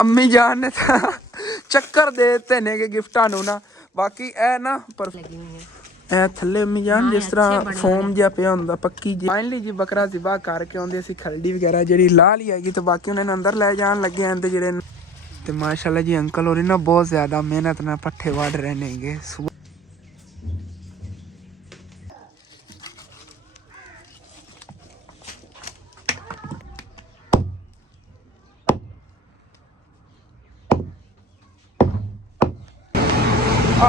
अम्मी जान ने चक्कर दे दिते ने गिफ्टां नूं ना। बाकी ए ना पर ए थल्ले अम्मी जान जिस तरह फोम जिहा पिया हुंदा पक्की जी। फाइनली जी बकरा ज़िबा करके आउंदे असीं खलड़ी वगैरह जिहड़ी ला ली हैगी ते बाकी उन्हें अंदर लै जान लगे हैं ते जेह्ड़े ते माशाल्लाह जी अंकल होरी ना बहुत ज़्यादा मेहनत नाल पट्ठे वढ रहे नेगे।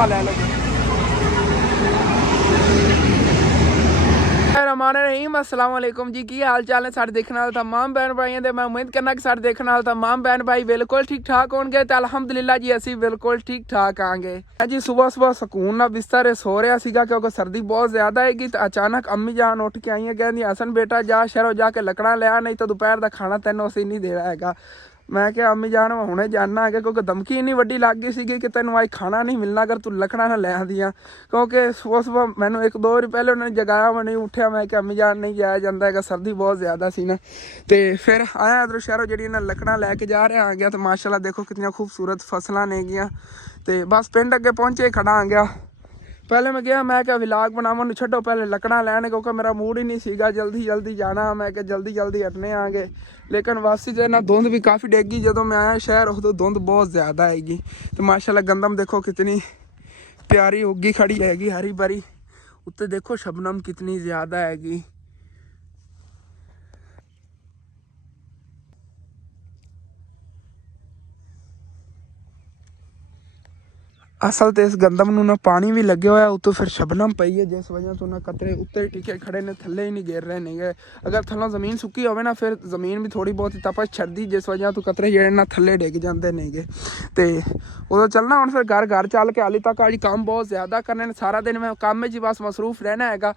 ले लो रहमान रहीम अस्सलाम वालेकुम जी। की हाल चाल है साढ़े देखने वाले तमाम बहन भाइयों दे। मैं उम्मीद करना कि साढ़े देखने वाले तमाम बहन भाई बिल्कुल ठीक ठाक होंगे तो अलहमदुलिल्लाह जी असी बिल्कुल ठीक ठाक आएंगे जी। सुबह सुबह सुकून ना बिस्तर सो रहा सीगा क्योंकि सर्दी बहुत ज्यादा हैगी। तो अचानक अम्मी जान उठ के आई है कहती हसन बेटा जा शहरों जाके लकड़ा लिया नहीं तो दोपहर का खाना तेनों असीं नहीं देना हैगा। मैं क्या अम्मी जान मैं हुणे जाना है क्योंकि धमकी इन्नी वड्डी लग गई सी कि तेनों अज खाना नहीं मिलना अगर तू लकड़ा ना लै आंदियां। क्योंकि सुबह सुबह मैंने एक दो बार पहले उन्होंने जगाया मैं नहीं उठा। मैं क्या अम्मी जान नहीं जाया जाता है सर्दी बहुत ज़्यादा सी ना। तो फिर आया इधर शहरों जी लकड़ा लैके जा रहा आ गया। तो माशाल्लाह देखो कितनी खूबसूरत फसलां नेगियां। तो बस पिंड अगे पहुंचे खड़ा आ गया। पहले मैं गया मैं क्या विलाग बनावा छड्डो पहले लकड़ा लैन क्योंकि मेरा मूड ही नहीं सीगा जल्दी जल्दी जाना। मैं क्या जल्दी जल्दी हटने आ गए लेकिन वासी जो ना धुंध भी काफ़ी डेगी। जो मैं आया शहर उदों धुंध बहुत ज़्यादा आएगी। तो माशाल्लाह गंदम देखो कितनी प्यारी उगी खड़ी हैगी हरी भरी। उत्ते देखो शबनम कितनी ज़्यादा हैगी। असल तो इस गंदम नूं ना पानी भी लगे हुआ उत्तों फिर शबनम पई है जिस वजह तो ना कतरे उत्ते टिके खड़े ने थल्ले ही नहीं गिर रहे नहीं गए। अगर थल्लों जमीन सुक्की होवे ना फिर जमीन भी थोड़ी बहुत तपश छड्डी जिस वजह तो कतरे जेड़े ना थल्ले डिग जाते नहीं गए। तो उदों चलना हुण फिर घर घर चल के हाली तक अज काम बहुत ज़्यादा करने ने। सारा दिन मैं काम में जी बस मसरूफ रहना हैगा।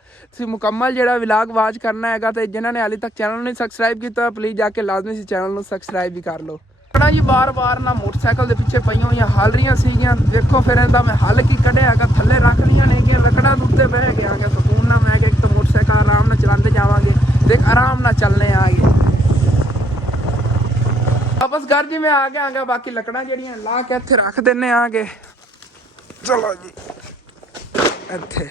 मुकम्मल जो विलाग वाच करना हैगा। तो जिन्होंने हाली तक चैनल नहीं सबसक्राइब किया प्लीज़ जाके लाजमी से चैनल सबसक्राइब भी कर लो। जी बार बार ना मोटरसाइकिल के पिछे पई हुई हल रही सीगियां। देखो फिर इहदा मैं हल की कढ़िया थले रख लिया ने लकड़ा उत्ते बह गया सुकून ना। मैं एक तो मोटरसाइकिल आराम नाल चलाते जावांगे देख आराम नाल चलने आगे वापस घर जी। मैं आ गया बाकी लकड़ा जड़ियां ला के इत्थे रख देने आगे। चलो जी इत्थे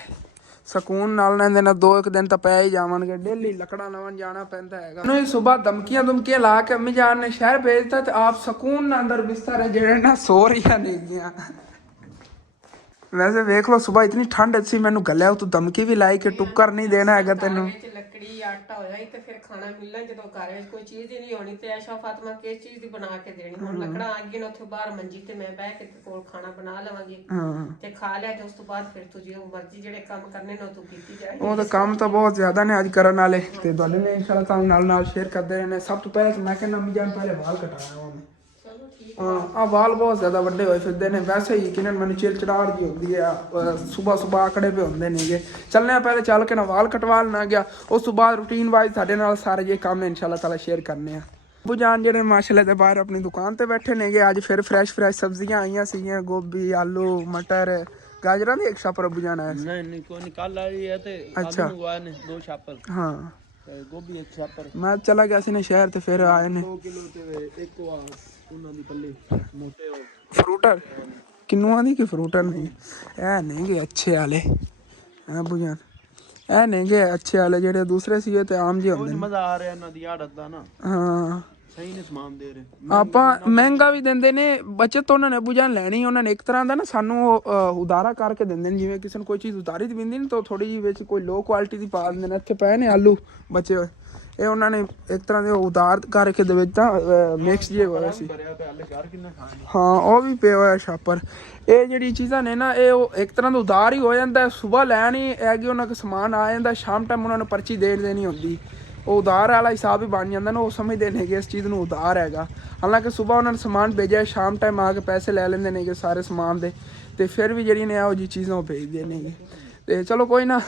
ਸਕੂਨ ਨਾਲ ਨਾ ਇਹਦੇ दो एक दिन तो पै ही जावणगे। डेली लकड़ा लवन जाना पैंदा हैगा। सुबह धमकियां धुमकियां ला के अम्मी जान ने शहर भेजता तो आप सकून ना अंदर बिस्तर जेड़े ना सो रही नहीं। वैसे वेख लो सुबह इतनी ठंड सी मैनू गलिया तू धमकी भी लाई कि टुक्कर नहीं देना हैगा तेनू। लकड़ी आटा होया ही ते फिर खाना मिलना जदों घर विच कोई चीज ही नहीं होनी ते ऐशा फातिमा किस चीज दी बना के देनी। हुण लकड़ा आ गई ना उत्थे बाहर मंजी ते मैं बैठ के कोल खाना बना लवांगी ते खा लिया ते उस तो बाद फिर तू जो मर्जी जेड़े काम करने ना तू कीती जाए। ਉਹ ਤਾਂ ਕੰਮ ਤਾਂ ਬਹੁਤ ਜ਼ਿਆਦਾ ਨੇ ਅੱਜ ਕਰਨ ਵਾਲੇ ਤੇ ਤੁਹਾਡੇ ਨੇ ਇਨਸ਼ਾਅੱਲਾ ਤੁਹਾਨੂੰ ਨਾਲ ਨਾਲ ਸ਼ੇਅਰ ਕਰਦੇ ਰਹਿਣਾ। ਸਭ ਤੋਂ ਪਹਿਲਾਂ ਮੈਂ ਕਹਿੰਦਾ ਅਮੀ ਜਾਨ ਪਹਿਲੇ ਵਾਲ ਕਟਾਇਆ ਉਹਨੇ। हाँ वाल बहुत ज़्यादा ਵੱਡੇ ਹੋਏ ਫਿਰਦੇ ਨੇ। वैसे ही यकीनन मैंने चिड़चिड़ाहट जी होती है सुबह सुबह आकड़े पे होंगे नहीं। चलने पहले चल के ना वाल कटवा लेना गया। उस तो बाद रूटीन वाइज साढ़े नाल सारे ये काम ने इंशाल्लाह ताला शेयर करने। अबू जान जेडे माशाल्लाह दे बाहर अपनी दुकान ते बैठे ने। अज फिर फ्रैश सब्जियां आईयां सीगियां गोभी आलू मटर गाजरां दी एक छापर अबू जान आया नहीं कोई निकाल लाई है ते अच्छा ने दो छापर हाँ गोभी एक छापर मैं चला गया सी ने शहर ते फिर आए ने 2 किलो ते एक को ਉਹਨਾਂ ਦੀ ਪੱਲੇ ਮੋਟੇ ਹੋ फ्रूटर किन्नुआं दी कि फ्रूटर नहीं ऐ नहीं गे अच्छे वाले अबू जान ऐ नहीं गे अच्छे वाले जेडे दूसरे सी ते आम जी होंदे ਮਜ਼ਾ ਆ ਰਿਹਾ ਇਹਨਾਂ ਦੀ ਆੜਤ ਦਾ ਨਾ। हाँ ਸਹੀ ਨੇ ਸਮਾਨ ਦੇ ਰਹੇ ਆਪਾਂ ਮਹਿੰਗਾ ਵੀ ਦਿੰਦੇ ਨੇ ਬਚਤ ਉਹਨਾਂ ਨੇ ਅਬੂ ਜਾਨ ਲੈਣੀ। ਉਹਨਾਂ ਨੇ ਇੱਕ ਤਰ੍ਹਾਂ ਦਾ ਨਾ ਸਾਨੂੰ ਉਦਾਰਾ ਕਰਕੇ ਦਿੰਦੇ ਨੇ ਜਿਵੇਂ ਕਿਸੇ ਨੂੰ ਕੋਈ ਚੀਜ਼ ਉਤਾਰੀ ਦੀ ਪੈਂਦੀ ਨਾ ਤਾਂ ਥੋੜੀ ਜਿਹੀ ਵਿੱਚ ਕੋਈ ਲੋ ਕੁਆਲਿਟੀ ਦੀ ਪਾ ਦਿੰਦੇ ਨੇ। ਇੱਥੇ ਪਏ ਨੇ ਆਲੂ ਬਚੇ ਹੋਏ ਇਹ ਉਹਨਾਂ ਨੇ ਇੱਕ ਤਰ੍ਹਾਂ ਦੇ ਉਦਾਰ ਕਰਕੇ ਦੇ ਵਿੱਚ ਤਾਂ ਮਿਕਸ ਜੇ ਹੋਇਆ ਸੀ। ਹਾਂ ਉਹ ਵੀ ਪਿਆ ਹੋਇਆ ਛਾਪਰ। ਇਹ ਜਿਹੜੀ ਚੀਜ਼ਾਂ ਨੇ ਨਾ ਇਹ ਉਹ ਇੱਕ ਤਰ੍ਹਾਂ ਦਾ ਉਦਾਰ ਹੀ ਹੋ ਜਾਂਦਾ। ਸੁਬਾਹ ਲੈਣੀ ਹੈਗੀ ਉਹਨਾਂ ਕੋਲ ਸਮਾਨ ਆ ਜਾਂਦਾ ਸ਼ਾਮ ਟਾਈਮ ਉਹਨਾਂ ਨੂੰ ਪਰਚੀ ਦੇ ਦੇਣੀ ਹੁੰਦੀ। ਉਹ ਉਦਾਰ ਵਾਲਾ ਹਿਸਾਬ ਹੀ ਬਣ ਜਾਂਦਾ ਨਾ। ਉਹ ਸਮਝਦੇ ਨੇ ਕਿ ਇਸ ਚੀਜ਼ ਨੂੰ ਉਦਾਰ ਹੈਗਾ। ਹਾਲਾਂਕਿ ਸੁਬਾਹ ਉਹਨਾਂ ਨੇ ਸਮਾਨ ਭੇਜਿਆ ਸ਼ਾਮ ਟਾਈਮ ਆ ਕੇ ਪੈਸੇ ਲੈ ਲੈਂਦੇ ਨੇਗੇ ਸਾਰੇ ਸਮਾਨ ਦੇ। ਤੇ ਫਿਰ ਵੀ ਜਿਹੜੀ ਨੇ ਇਹੋ ਜਿਹੀ ਚੀਜ਼ਾਂ ਉਹ ਭੇਜਦੇ ਨੇਗੇ। ਤੇ ਚਲੋ ਕੋਈ ਨਾ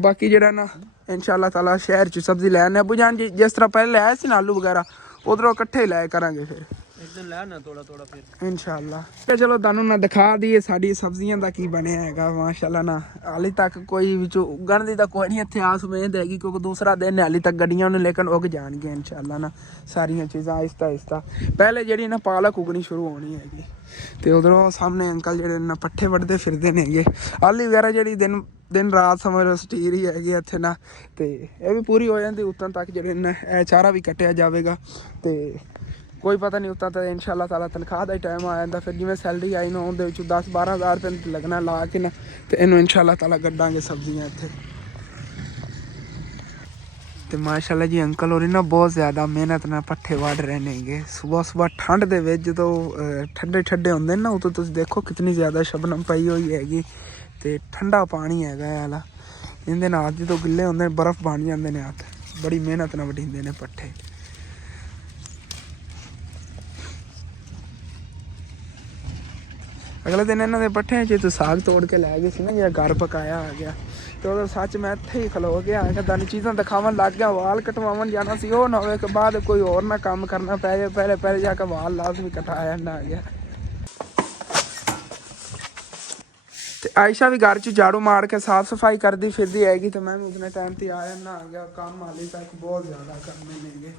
ਬਾਕੀ ਜਿਹੜਾ ਨਾ इंशाअल्लाह ताला शहर च सब्जी लैने अबू जान जी जिस तरह पहले लाया सी ना आलू वगैरह उधरों इकट्ठे ही लाया करांगे फिर ਦਿਨ ਲੈ ਨਾ ਥੋੜਾ ਥੋੜਾ ਫਿਰ ਇਨਸ਼ਾਅੱਲਾ। ਤੇ ਚਲੋ ਤੁਹਾਨੂੰ ਨਾ ਦਿਖਾ ਦਈਏ ਸਾਡੀ ਸਬਜ਼ੀਆਂ ਦਾ ਕੀ ਬਣਿਆ ਹੈਗਾ। ਮਾਸ਼ਾਅੱਲਾ ਨਾ ਹਾਲੇ ਤੱਕ ਕੋਈ ਵਿੱਚੋਂ ਉਗਣ ਦੀ ਤਾਂ ਕੋਈ ਨਹੀਂ ਇੱਥੇ ਆਸ ਉਮੀਦ ਹੈਗੀ, ਕਿਉਂਕਿ ਦੂਸਰਾ ਦਿਨ ਹਾਲੇ ਤੱਕ ਗੱਡੀਆਂ ਨੂੰ ਲੇਕਿਨ ਉਗ ਜਾਣਗੀਆਂ ਇਨਸ਼ਾਅੱਲਾ ਨਾ ਸਾਰੀਆਂ ਚੀਜ਼ਾਂ ਆਹਿਸਤਾ ਆਹਿਸਤਾ। ਪਹਿਲੇ ਜਿਹੜੀ ਨਾ ਪਾਲਕ ਉਗਣੀ ਸ਼ੁਰੂ ਹੋਣੀ ਹੈਗੀ, ਤੇ ਉਧਰੋਂ ਸਾਹਮਣੇ ਅੰਕਲ ਜਿਹੜੇ ਨਾ ਪੱਠੇ ਵੱਢਦੇ ਫਿਰਦੇ ਨੇਗੇ। ਆਲੀ ਵਗੈਰਾ ਜਿਹੜੀ ਦਿਨ ਰਾਤ ਸਮਝ ਲਓ ਸਟੀਰ ਹੀ ਹੈਗੀ ਇੱਥੇ ਨਾ, ਤੇ ਇਹ ਵੀ ਪੂਰੀ ਹੋ ਜਾਂਦੀ ਉਤੋਂ ਤੱਕ ਜਿਹੜੇ ਨਾ ਇਹ ਚਾਰਾ ਵੀ ਕੱਟਿਆ ਜਾਵੇਗਾ। ਤੇ ਕੋਈ ਪਤਾ ਨਹੀਂ ਉਤਾਂ ਤਾਂ ਇਨਸ਼ਾਅੱਲਾ ਤਾਲਾ ਤਨਖਾਹ ਦਾ ਹੀ ਟਾਈਮ ਆ ਜਾਂਦਾ, ਫਿਰ ਜਿਵੇਂ ਸੈਲਰੀ ਆਈ ਨਾ ਉਹਦੇ ਵਿੱਚੋਂ 10-12 ਹਜ਼ਾਰ ਰੁਪਏ ਲੱਗਣਾ ਲਾ ਕੇ ਨਾ, ਤੇ ਇਹਨੂੰ ਇਨਸ਼ਾਅੱਲਾ ਤਾਲਾ ਕੱਢਾਂਗੇ ਸਬਜ਼ੀਆਂ ਇੱਥੇ। ਤੇ ਮਾਸ਼ਾਅੱਲਾ ਜੀ ਅੰਕਲ ਹੋਰੀ ਨਾ ਬਹੁਤ ਜ਼ਿਆਦਾ ਮਿਹਨਤ ਨਾਲ ਪੱਠੇ ਵੱਢ ਰਹੇ ਨੇਗੇ। ਸੁਬਹ ਠੰਡ ਦੇ ਵਿੱਚ ਜਦੋਂ ਠੰਡੇ ਹੁੰਦੇ ਨੇ ਨਾ, ਉਦੋਂ ਤੁਸੀਂ ਦੇਖੋ ਕਿਤਨੀ ਜ਼ਿਆਦਾ ਸ਼ਬਨਮ ਪਈ ਹੋਈ ਹੈਗੀ, ਤੇ ਠੰਡਾ ਪਾਣੀ ਹੈਗਾ ਇਹ ਵਾਲਾ। ਇਹਦੇ ਨਾਲ ਹੱਥ ਜਦੋਂ ਗਿੱਲੇ ਹੁੰਦੇ ਨੇ ਬਰਫ਼ ਬਣ ਜਾਂਦੇ ਨੇ ਹੱਥ। ਬੜੀ ਮਿਹਨਤ ਨਾਲ ਵਢੀਂਦੇ ਨੇ ਪੱਠੇ। ਅਗਲੇ ਦਿਨ ਇਹਨਾਂ ਦੇ ਪੱਠਿਆਂ 'ਚ ਸਾਗ ਤੋੜ ਕੇ ਲੈ ਗਏ ਸੀ ਨਾ, ਜਿਹੜਾ ਘਰ ਪਕਾਇਆ ਆ ਗਿਆ। ਤੇ ਉਦੋਂ ਸੱਚ ਮੈਂ ਇੱਥੇ ਹੀ ਖਲੋ ਗਿਆ ਕਿ ਤੁਹਾਨੂੰ ਚੀਜ਼ਾਂ ਦਿਖਾਵਣ ਲੱਗ ਗਿਆ। ਵਾਲ ਕਟਵਾਉਣ ਜਾਣਾ ਸੀ, ਉਹ ਨਾ ਹੋਵੇ ਕਿ ਬਾਅਦ ਕੋਈ ਹੋਰ ਨਾ ਕੰਮ ਕਰਨਾ ਪੈ ਜਾਏ। ਪਹਿਲੇ ਜਾ ਕੇ ਵਾਲ ਲਾਜ਼ਮੀ ਕਟਾਇਆ ਨਾ ਆ ਗਿਆ। ਤੇ ਆਇਸ਼ਾ ਵੀ ਘਰ 'ਚ ਝਾੜੂ ਮਾਰ ਕੇ ਸਾਫ਼ ਸਫਾਈ ਕਰਦੀ ਫਿਰਦੀ ਹੈਗੀ, ਤੇ ਮੈਂ ਵੀ ਉਤਨੇ ਟਾਈਮ ਤੇ ਆਇਆ ਨਾ ਆ ਗਿਆ। ਕੰਮ ਹਾਲੇ ਤੱਕ ਬਹੁਤ ਜ਼ਿਆਦਾ ਕਰਨੇ ਨੇਗੇ।